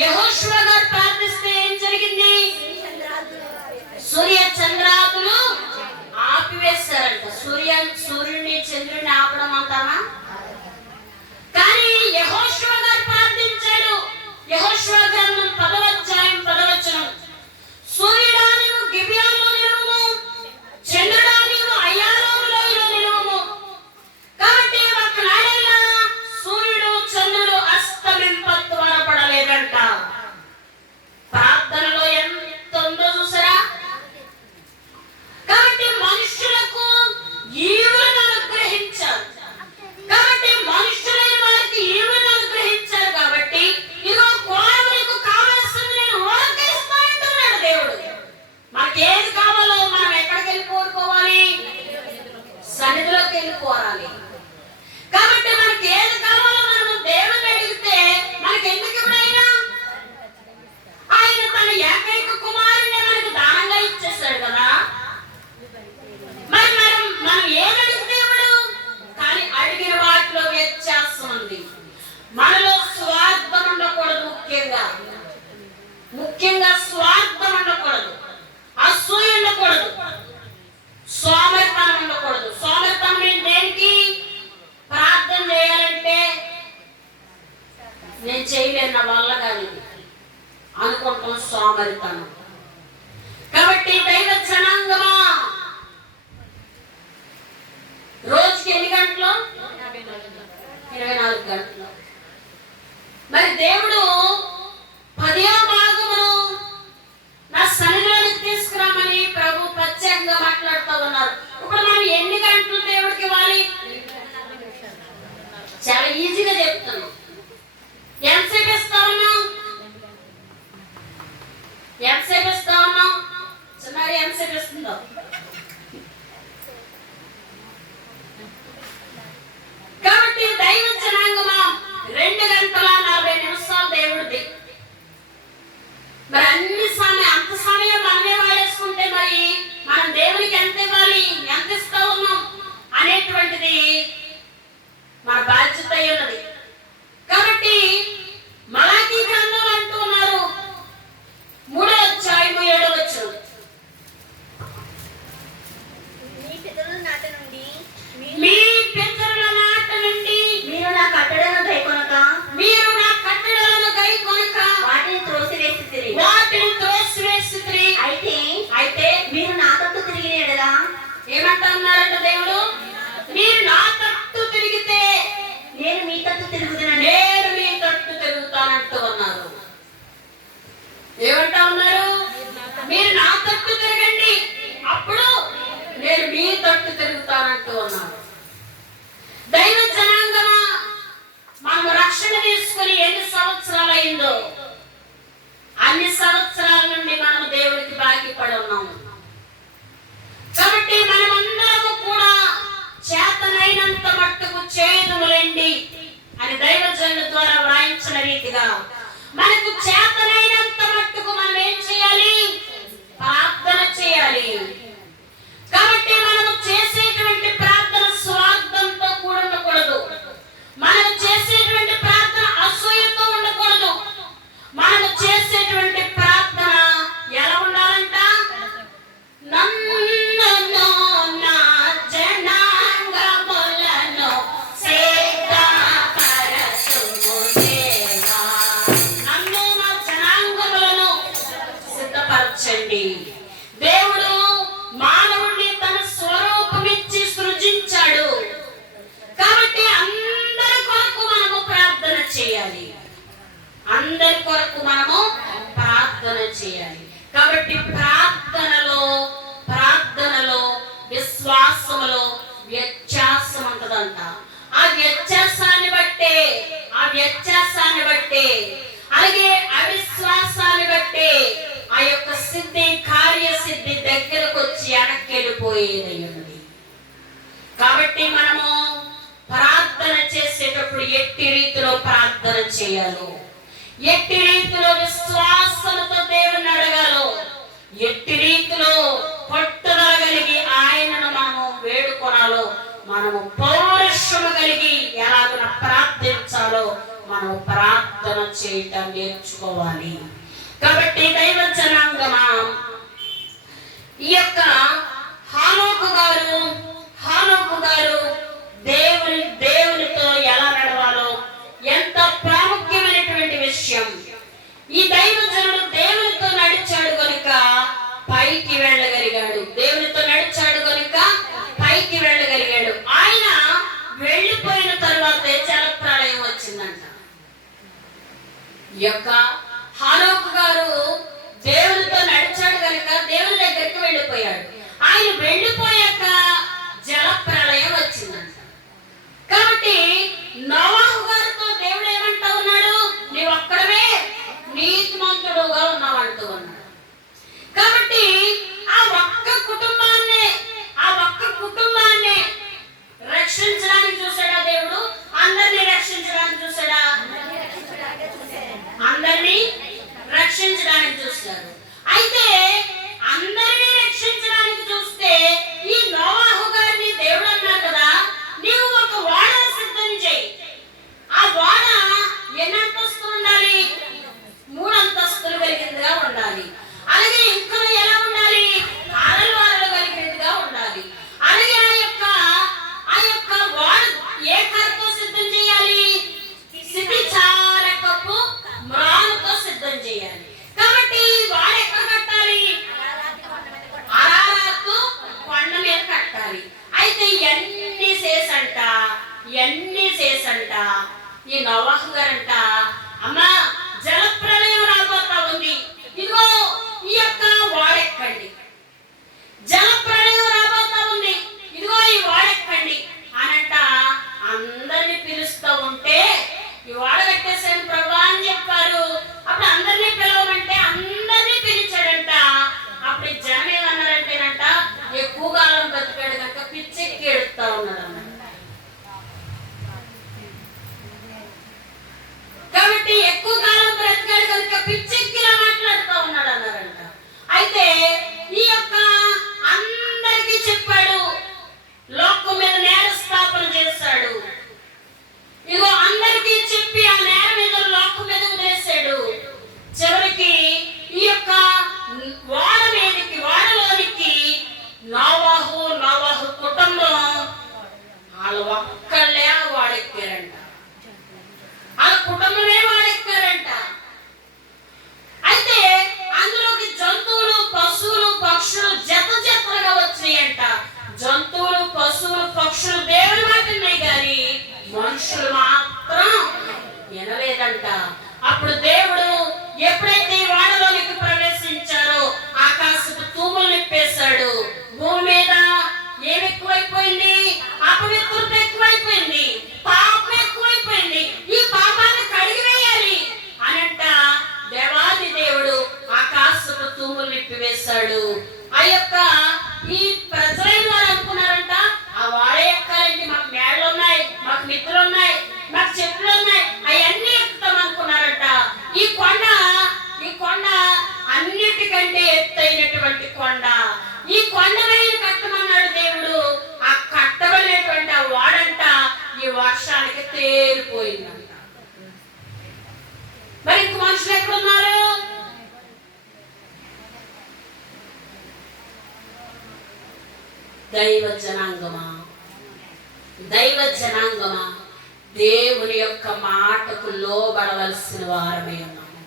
యెహోషువ ప్రార్థించగా యెహోషువ గారు ప్రార్థిస్తే ఏం జరిగింది? సూర్య చంద్రాదులు ఆపివేశారంట. సూర్యుడిని చంద్రుడిని ఆపడం అంటామా? కానీ యెహోషువ గారు ప్రార్థించాడు. యెహోషువ గ్రంథం 10వ అధ్యాయం 10వ వచనం, సూర్యుడా నీవు గిబియోనులో నిలువుము, చంద్రుడా నీవు అయ్యాలోనులో నిలువుము. కాబట్టి ఒకనాడైనా సూర్యుడు చంద్రుడు అస్తమింప త్వరపడలేదంట. ప్రార్థనలో ఎంత ఉందో చూసారా? కాబట్టి మనుషులకు ఈవులను అనుగ్రహించారు. కాబట్టి మనుషులైన వారికి ఈవులను అనుగ్రహించారు. కాబట్టి ఇదిగో కోరవలకు కావాల్సింది నేను ఓర్కిస్తా అంటున్నాడు దేవుడు. మనకి ఏది కావాలో మనం ఎక్కడికి వెళ్ళి కోరుకోవాలి? సన్నిధిలోకి వెళ్ళి కోరాలి. కాబట్టి మనకి ఏది కావాలో మనం దేవుని అడిగితే మనకి ఎందుకు ఇప్పుడైనా ఆయన తన ఏకైక కుమారుని మనకు దానంగా ఇచ్చేసాడు కదా. మరి మనం ఏమడిగితే ఇవ్వడు, కానీ అడిగిన వాటిలో వ్యత్యాసం ఉంది. మనలో స్వార్థం ఉండకూడదు. ముఖ్యంగా స్వార్థం ఉండకూడదు, అసూయ ఉండకూడదు, సోమరితనం ఉండకూడదు. సోమరితనం దేనికి? ప్రార్థన చేయాలంటే నేను చేయలేను, నా వల్ల కాదు అనుకుంటాం, సోమరితనం. కాబట్టి దైవ జనాంగమా, రోజుకి ఎన్ని గంటలు? 24 గంటలు. మరి దేవుడు 10వ భాగమును నా సన్నిధిలోకి తీసుకురామని ప్రభు ప్రత్యేకంగా మాట్లాడుతూ ఉన్నారు. ఇప్పుడు మనం ఎన్ని గంటలు దేవుడికి ఇవ్వాలి? చాలా ఈజీగా చెప్తాను. ఎంతసేపు ఇస్తా ఉన్నాం? చిన్నారి ఎంతసేపు ఇస్తుందో? కాబట్టి దైవ జనాంగమా 2 గంటల 40 నిమిషాలు తీసుకుని ఎన్ని సంవత్సరాలు అయిందో అన్ని సంవత్సరాల నుండి మనం దేవుడికి బాకీ పడి ఉన్నాము. కాబట్టి మనమందరము కూడా చేతనైనంత మట్టుకు చేయుదుములేండి అని దైవజనుల ద్వారా వ్రాయించిన రీతిగా మనకు చేతనైనంత మట్టుకు మనం ఏం చేయాలి? ప్రార్థన చేయాలి. కాబట్టి మనము చేసేటువంటి ప్రార్థన స్వార్థంతో కూడా ఉండకూడదు. మనం చేసేటువంటి ప్రార్థన అసూయతో ఉండకూడదు. మనము చేసేటువంటి ప్రార్థన ఎలా ఉండాలంట? నన్ను నా జనాంగములను సిద్ధపరచుము దేవా. నన్ను నా జనాంగములను సిద్ధపరచండి. దేవుడు మానవుడిని తన స్వరూపమిచ్చి సృజించాడు. కాబట్టి అందరి కొరకు మనము ప్రార్థన చేయాలి. అందరి కొరకు మనము ప్రార్థన చేయాలి. కాబట్టి ప్రార్థనలో విశ్వాసములో వ్యత్యాసం ఉంటదంట. ఆ వ్యత్యాసాన్ని బట్టే అలాగే అవిశ్వాసాన్ని బట్టే ఆ యొక్క సిద్ధి కార్యసిద్ధి దగ్గరకు వచ్చి వెనక్కి వెళ్ళిపోయేది ఉన్నది. కాబట్టి మనము ప్రార్థన చేసేటప్పుడు ఎట్టి రీతిలో ప్రార్థన చేయాలో, ఎట్టి రీతిలో విశ్వాసంతో దేవుని అడగాలో, ఎట్టి రీతిలో పట్టుదల కలిగి ఆయనను మనము వేడుకొనాలో, మనము పౌరుషము కలిగి ఎలాగ ప్రార్థించాలో మనము ప్రార్థన చేయటం నేర్చుకోవాలి. కాబట్టి దైవ జనాంగమా, ఈ యొక్క హానోకు గారు దేవునితో ఎలా నడవాలో ఎంత ప్రాముఖ్యమైనటువంటి విషయం. ఈ దైవజనుడు దేవునితో నడిచాడు కనుక పైకి వెళ్ళగలిగాడు. దేవునితో నడిచాడు కనుక పైకి వెళ్ళగలిగాడు. ఆయన వెళ్ళిపోయిన తర్వాత జలప్రళయం వచ్చిందంట. ఈ యొక్క హానోకు గారు దేవునితో నడిచాడు కనుక దేవుని దగ్గరికి వెళ్ళిపోయాడు. ఆయన వెళ్ళిపోయాక జలప్రళయం వచ్చిందంట. కాబట్టి నోవాహు గారితో దేవుడు ఏమంటా ఉన్నాడు? నీవు ఒక్కడవే నీతిమంతుడుగా ఉన్నావంటూ ఉన్నాడు. కాబట్టి ఆ ఒక్క కుటుంబాన్ని రక్షించడానికి చూసాడా దేవుడు? అందరినీ రక్షించడానికి చూసాడా? అందరినీ రక్షించడానికి చూస్తాడు. అయితే అందరినీ రక్షించడానికి చూస్తే ఈ నోవాహు గారిని దేవుడు అన్నాడు కదా, నీవు ఒక ఓడను సిద్ధం చేయి. ఆ ఓడ ఎన్ని అంతస్తులు ఉండాలి? 3 అంతస్తులు కలిగిందిగా ఉండాలి. అలాగే ఇంకా ఎలా ఉండాలి? అరలు కలిగినదిగా ఉండాలి. అలాగే ఆ యొక్క ఓడ ఏ కర్రతో సిద్ధం చేయాలి? శిబిచారకపు మ్రానుతో సిద్ధం చేయాలి. కాబట్టి వాడు ఎక్కడ కట్టాలి? అరారాతు కొండ మీద కట్టాలి. అయితే ఎన్ని చేసంట ఈ నోవాహు గారంట, అమ్మా జలప్రళయం రాబోతా ఉంది, ఇదిగో ఈ యొక్క వాడెక్కండి. జలప్రళయం రాబోతా ఉంది, ఇదిగో ఈ వాడెక్కండి అనంట అందరిని పిలుస్తూ ఉంటే, ఈ వాడ కట్టేసాను ప్రభా అని చెప్పారు. అప్పుడు అందరినీ పిలవమంటే అందరినీ పిలిచాడంట. అప్పుడు జనం ఏమన్నారంటేనంట, ఎక్కువ కాలం బతికాడు కనుక పిచ్చెక్కి ఎడుతా ఉన్నాడు అన్నమాట. కాబట్టి ఎక్కువ కాలం బ్రతికాడు కనుక పిచ్చెక్కిలా మాట్లాడుతూ ఉన్నాడు అన్నారంట. అయితే ఈ యొక్క అందరికీ చెప్పాడు, లోకం మీద నేర స్థాపన చేశాడు. ఇదిగో అందరికీ చెప్పి ఆ నేర మీద లోకం మీద వదిలేశాడు. చివరికి ఈ యొక్క వాడలోనికి నోవాహు కుటుంబం వాళ్ళు ఒక్కళ్ళే వాడెక్కారంట. వాళ్ళ కుటుంబమే వాడెక్కారంట. అయితే అందులోకి జంతువులు, పశువులు, పక్షులు జతలుగా వచ్చినాయంట. జంతువులు, పశువులు, పక్షులు దేవుని మాట ఉన్నాయి కానీ మనుషులు మాత్రం వినలేదంట. అప్పుడు దేవుడు ఎప్పుడైతే వాడలోనికి ప్రవేశించారో ఆకాశపు తూములు నిప్పేశాడు. భూమి మీద ఏమి ఎక్కువైపోయింది? అపవిత్రత ఎక్కువైపోయింది, పాపం ఎక్కువైపోయింది. ఈ పాపాన్ని దైవ జనాంగమా, దైవ జనాంగమా, దేవుని యొక్క మాటకు లోబడవలసిన వారమై ఉన్నాము.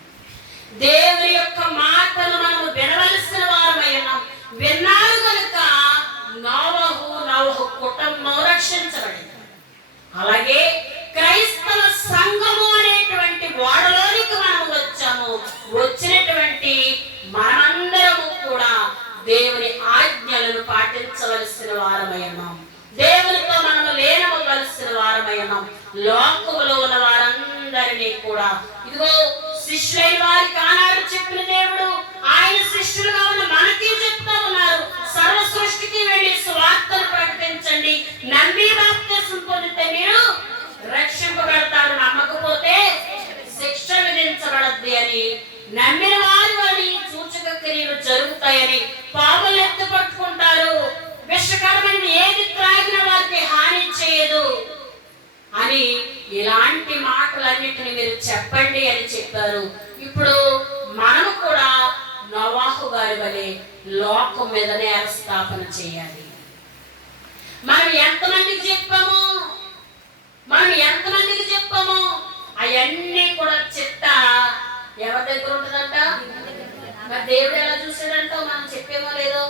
దేవుని యొక్క మాటను మనము వినవలసిన వారమై ఉన్నాం. విన్నారు కనుక నోవహు కుటుంబం రక్షించబడింది. అలాగే క్రైస్తవ సంఘము అనేటువంటి ఓడలోనికి మనము వచ్చాము. వచ్చినటువంటి మనమందరము కూడా దేవుని ఆజ్ఞలను పాటించవలసిన వారమై ఉన్నాం. దేవునితో మనము లేనవలసిన వారమై ఉన్నాం. లోకములో ఉన్న వారందరినీ కూడా ఇదిగో శిష్యులైన వారికి ఆనాడు చెప్పిన దేవుడు ఆయన శిష్యులుగా ఉన్న మనకి చెప్తా ఉన్నారు. సర్వ సృష్టికి వెళ్ళి సువార్తను ప్రకటించండి, నమ్మి బాప్తిసం పొందితే మీరు రక్షింపబడతారు, నమ్మకపోతే శిక్ష విధించబడద్ది అని, నమ్మిన వారి సూచక క్రియలు జరుగుతాయని, పాములు ఎత్తు పట్టుకుంటారు, విషకరమైన ఏది త్రాగిన వారికి హాని చేయదు అని ఇలాంటి మాటలన్నిటిని మీరు చెప్పండి అని చెప్పారు. ఇప్పుడు మనము కూడా నోవాహు గారి వలె లోకం మీద నేర స్థాపన చేయాలి. మనం ఎంతమందికి చెప్పాము, అవన్నీ కూడా చిట్ట ఎవరి దగ్గర ఉంటుందంట? మరి దేవుడు ఎలా చూసాడంటో మనం చెప్పేమో లేదో.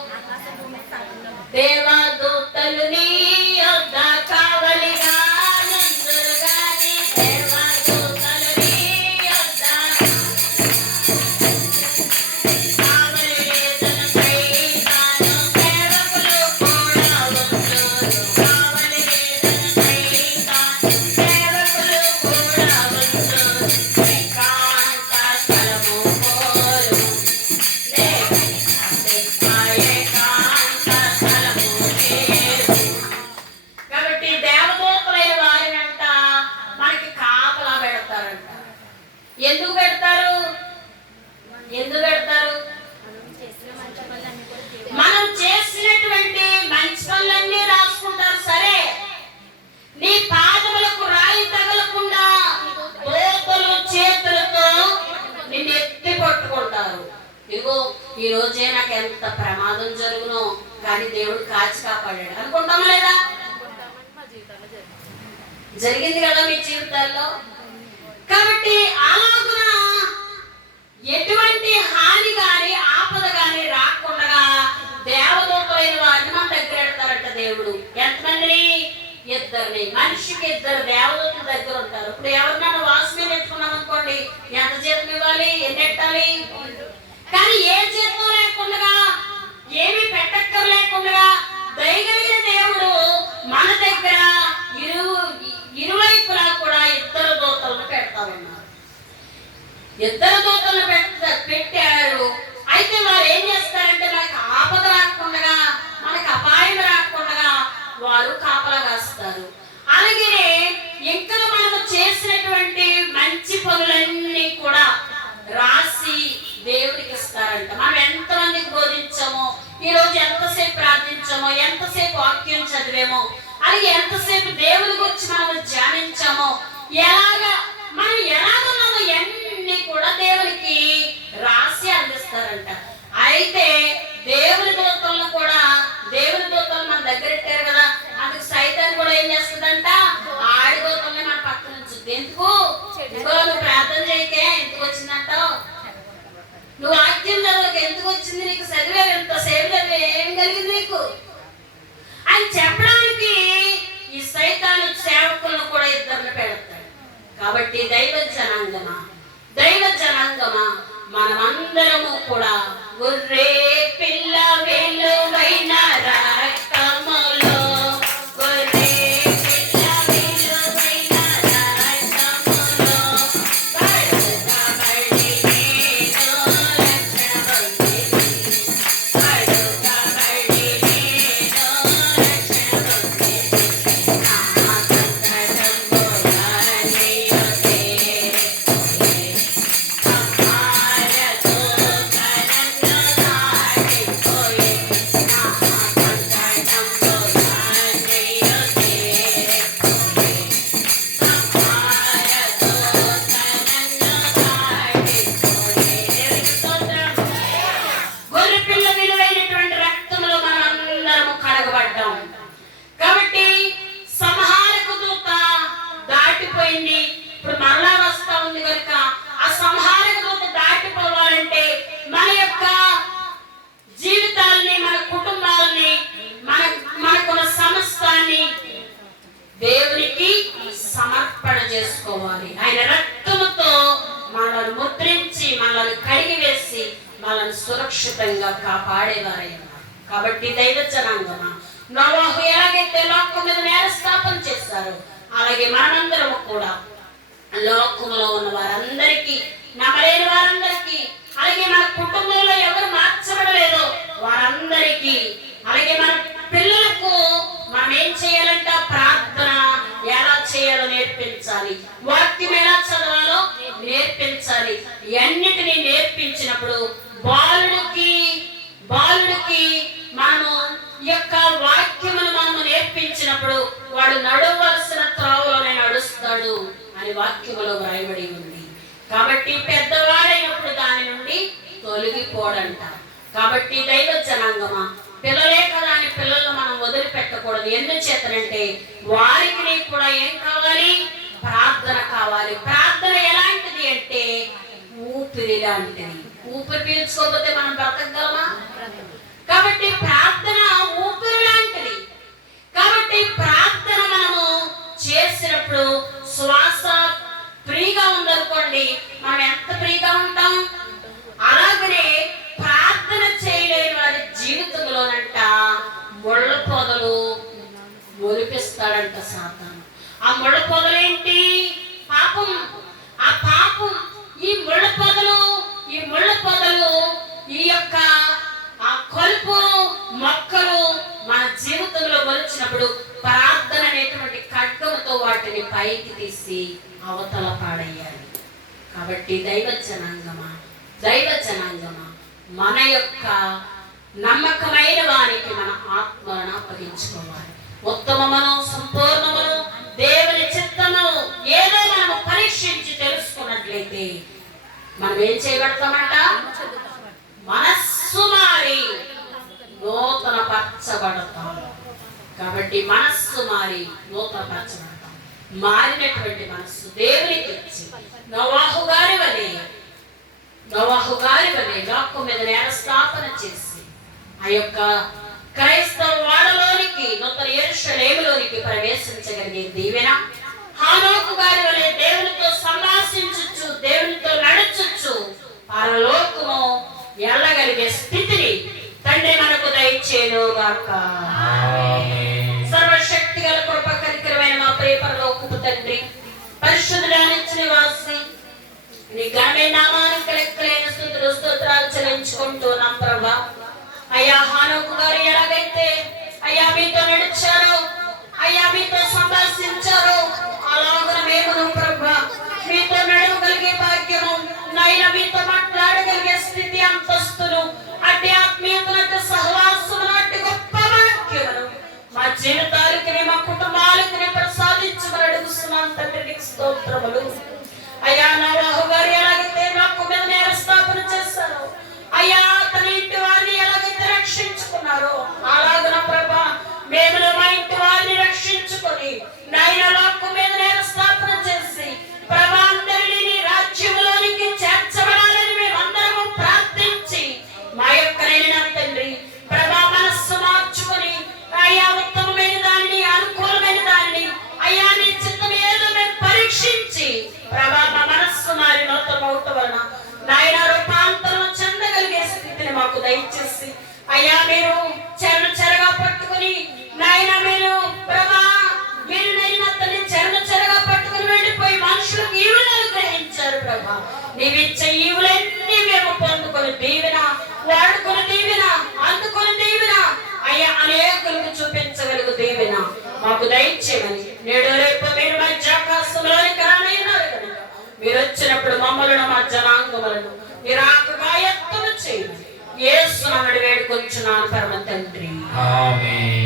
దేవదూతలు నీ యొద్ద కావలిగా నుందురుగాని, దేవదూతలు నీ యొద్ద కావలి వేదన సైతాను, సేవకులు కూడా ఉందురు. కావలి వేదన సైతాను, సేవకులు కూడా ఉందురు. ఏకాంత స్థలము కోరు, కాబట్టి దేవదూతలైన వారి వెంట మనకి కాపలా పెడతారంట. ఎందుకు పెడతారు? మనం చేసినటువంటి మంచి పనులన్నీ రాసుకుంటారు. సరే, నీ పాదములకు రాయి తగలకుండా దూతలు చేతులతో నిన్ను ఎత్తి పట్టుకుంటారు. ఇదిగో ఈ రోజే నాకు ఎంత ప్రమాదం జరుగునో కానీ దేవుడు కాచి కాపాడాడు అనుకుంటామా లేదా? జరిగింది కదా మీ జీవితాల్లో. కాబట్టి అలాగున ఎటువంటి హాని గాని ఆపద గాని రాకుండా దేవదూతలైన వారిని మన దగ్గర పెడతారంట దేవుడు. ఎంతమందిని? ఇద్దరిని. మనిషికి ఇద్దరు దేవదూతల దగ్గర ఉంటారు. ఇప్పుడు ఎవరినైనా వాసుని పెట్టుకున్నాం అనుకోండి, ఎంత జీతం ఇవ్వాలి, ఎన్ని ఎట్టాలి? కానీ ఏ జీతం లేకుండా, ఏమి పెట్టక్కర్ లేకుండా దయగలిగిన దేవుడు మన దగ్గర ఇరువైపులా కూడా ఇద్దరు దూతలను పెడతా ఉన్నారు. ఇద్దరు దూతలను పెట్టారు. అయితే వారు ఏం చేస్తారంటే మనకు ఆపద రాకుండా, మనకు అపాయం రాకుండా వారు కాపలా కాస్తారు. అలాగే ఇంకా మనము చేసినటువంటి మంచి పనులన్నీ కూడా రాసి దేవుడికి ఇస్తారంట. మనం ఎంతమందికి బోధించామో, ఈ రోజు ఎంతసేపు ప్రార్థించామో, ఎంతసేపు వాక్యం చదివేమో, అలాగే ఎంతసేపు దేవుడి గురించి మనం ధ్యానించామో, మనం ఎలాగున్నామో అన్ని కూడా దేవునికి రాసి అందిస్తారంట. అయితే దేవుని దూతలను మన దగ్గర పెట్టారు కదా, అందుకు సైతాన్ కూడా ఏం చేస్తుందంట? ఆడి దూతల్ని మన పక్కన ఉంచుద్ది. ఎందుకు? నువ్వు ప్రార్థన చేయకే ఎందుకు వచ్చిందంటావు, నువ్వు వాక్యం చదవక ఎందుకు వచ్చింది, నీకు చదివే ఎంత సేపు చదివే ఏం కలిగింది నీకు అని చెప్పడానికి ఈ సైతాను సేవకులను కూడా ఇద్దరిని పెడతాడు. కాబట్టి దైవ జనాంగమా మనమందరము కూడా గొర్రె పిల్ల వెలువైన రక్తములో, గొర్రె పిల్ల వెలువైన రక్తములో కడుగబడి నేను రక్షణ పాపాలు కడిగి వేసి మనల్ని సురక్షితంగా కాపాడేవారై ఉన్నారు. కాబట్టి దైవ జనాంగమా, నోవాహు ఎలాగైతే లోకం మీద నేరస్థాపన చేశారో అలాగే మనందరము కూడా లోకములో ఉన్న వారందరికీ, నమ్మలేని వారందరికీ, అలాగే మన కుటుంబంలో ఎవరు మార్చబడలేదో వారందరికీ, అలాగే మన పిల్లలకు మనం ఏం చేయాలంట, ప్రార్థన ఎలా చేయాలో నేర్పించాలి, వాక్యం ఎలా చదవాలో నేర్పించాలి. అన్నిటినీ నేర్పించినప్పుడు బాలుడికి మనము ఈ యొక్క వాక్యమును మనము నేర్పించినప్పుడు వాడు నడవలసిన త్రోవలోనే నడుస్తాడు అని వాక్యములో వ్రాయబడి ఉంది. కాబట్టి పెద్దవాడైనప్పుడు దాని నుండి తొలగిపోడంట. కాబట్టి దైవ జనాంగమా, పిల్లలే కదా అని పిల్లలను మనం వదిలిపెట్టకూడదు. ఎందుచేతనంటే వారికి కూడా ఏం కావాలి, ప్రార్థన కావాలి. ప్రార్థన ఎలాంటిది అంటే ఊపిరి లాంటిది. ఊపిరి పీల్చుకోకపోతే మనం బ్రతకగలమా? కాబట్టి ప్రార్థన ఊపిరి లాంటిది. కాబట్టి ప్రార్థన మనము చేసినప్పుడు శ్వాస ఫ్రీగా ఉందనుకోండి, మనం ఎంత ఫ్రీగా ఉంటాం. అలాగనే ప్రార్థన చేయలేని వారి జీవితంలోనంట ముళ్ళ పొదలు మొలిపిస్తాడంట సాతాను. ఆ ముళ్ళ పొదలేంటి? పాపం. ఆ పాపం, ఈ ముళ్ళ పొదలు ఈ యొక్క ఆ కలుపు మొక్కలు మన జీవితంలో మొలిచినప్పుడు ప్రార్థన అనేటువంటి ఖడ్గముతో వాటిని పైకి తీసి అవతల పాడేయాలి. కాబట్టి దైవ జనాంగమా, మన యొక్క నమ్మకమైన వారికి మన ఆత్మలను అప్పగించుకోవాలి. ఉత్తమమును సంపూర్ణమును దేవుని చిత్తము ఏదో మనము పరీక్షించి తెలుసుకున్నట్లయితే మనం ఏం చేయబడతామంట, మనస్సు మారి నూతన పరచబడతాం. కాబట్టి మనస్సు మారి నూతన పరచబడతాం. మారినటువంటి మనస్సు దేవునికి ఇచ్చి నోవాహు గారి వలె లోకం మీద నేరస్థాపన చేసి ఆ యొక్క క్రైస్తవ వాడలోనికి, నూతన యెరూషలేములోనికి ప్రవేశించగలిగే దీవెన, హానోకు గారి వలె దేవునితో సంభాషించచ్చు, దేవునితో నడచచ్చు, పరలోకము వెళ్ళగలిగే స్థితిని తండ్రి మనకు దయచేయుగాక. సర్వశక్తి గల కృప కనికరమైన మా ప్రియ పరలోకపు తండ్రి, పరిశుద్ధుడైన నివాసి, నీ ఘనమైన నామానికి లెక్కలేని స్తుతులు స్తోత్రాలు చెల్లించుకుంటున్నాం ప్రభా. అయ్యా హానోకు గారు ఎలాగైతే అయ్యా మీతో నడిచారో, అయ్యా మీతో సంభాషించారో, అలాగ మేము ప్రభా మీతో నడవగలిగే భాగ్యము, నైనా మీతో మాట్లాడగలిగే స్థితి, అంతస్తులు, అట్టి ఆత్మీయతను, సహవాసము నాటి గొప్ప భాగ్యమును మా జీవితాలకి, మా కుటుంబాలకి ప్రసాదించమని అడుగుతున్నాం తండ్రి. నీకు స్తోత్రములు. అయ్యా నోవాహు గారు ఎలాగైతే లోకం మీద నేరస్థాపన చేశారో, అయ్యా తన ఇంటి వారిని ఎలాగైతే రక్షించుకున్నారో, అలాగన ప్రభా మేము మా ఇంటి వారిని రక్షించుకొని నాయన లోకం మీద నేరస్థాపన చేసి ప్రభా అందరినీ నీ రాజ్యములోనికి చేర్చబడాలని మేమందరము ప్రార్థించి మా యొక్క తండ్రి ప్రభా మనస్సు మార్చుకొని అయ్యా ఉత్తమమైన దాన్ని, అనుకూలమైన దాన్ని, అయ్యా నీ చిత్తం ఏదో మేము పరీక్షించి ప్రభా మా మనస్సు మారి నూతనమవుట వలన నాయన రూపాంతరం చెందగలిగే స్థితిని మాకు దయచేసి అయ్యా మీరు చెరగా పట్టుకుని నాయన మీరు ప్రభా మీరు తల్లి చెరగా పట్టుకుని వెళ్ళిపోయి మనుషులకు ఈవులు అనుగ్రహించారు ప్రభా. నీవిచ్చే ఈవులన్నీ మేము పొందుకొని దీవెన, వాడుకొని దీవెన, అందుకొని దీవెన, అయ్యా అనేకులకు చూపించగలుగు దీవెన మాకు దయచేయమని నేడు రేపు మీరు మంచి ఆకాశంలోనికి రానయ్యారు కనుక మీరు వచ్చినప్పుడు మమ్మలను మా జనాంగములను నిరాకగా ఎత్తున చేయండి. యేసు నామమున వేడుకొంచున్నాను పరమ తండ్రి. ఆమేన్.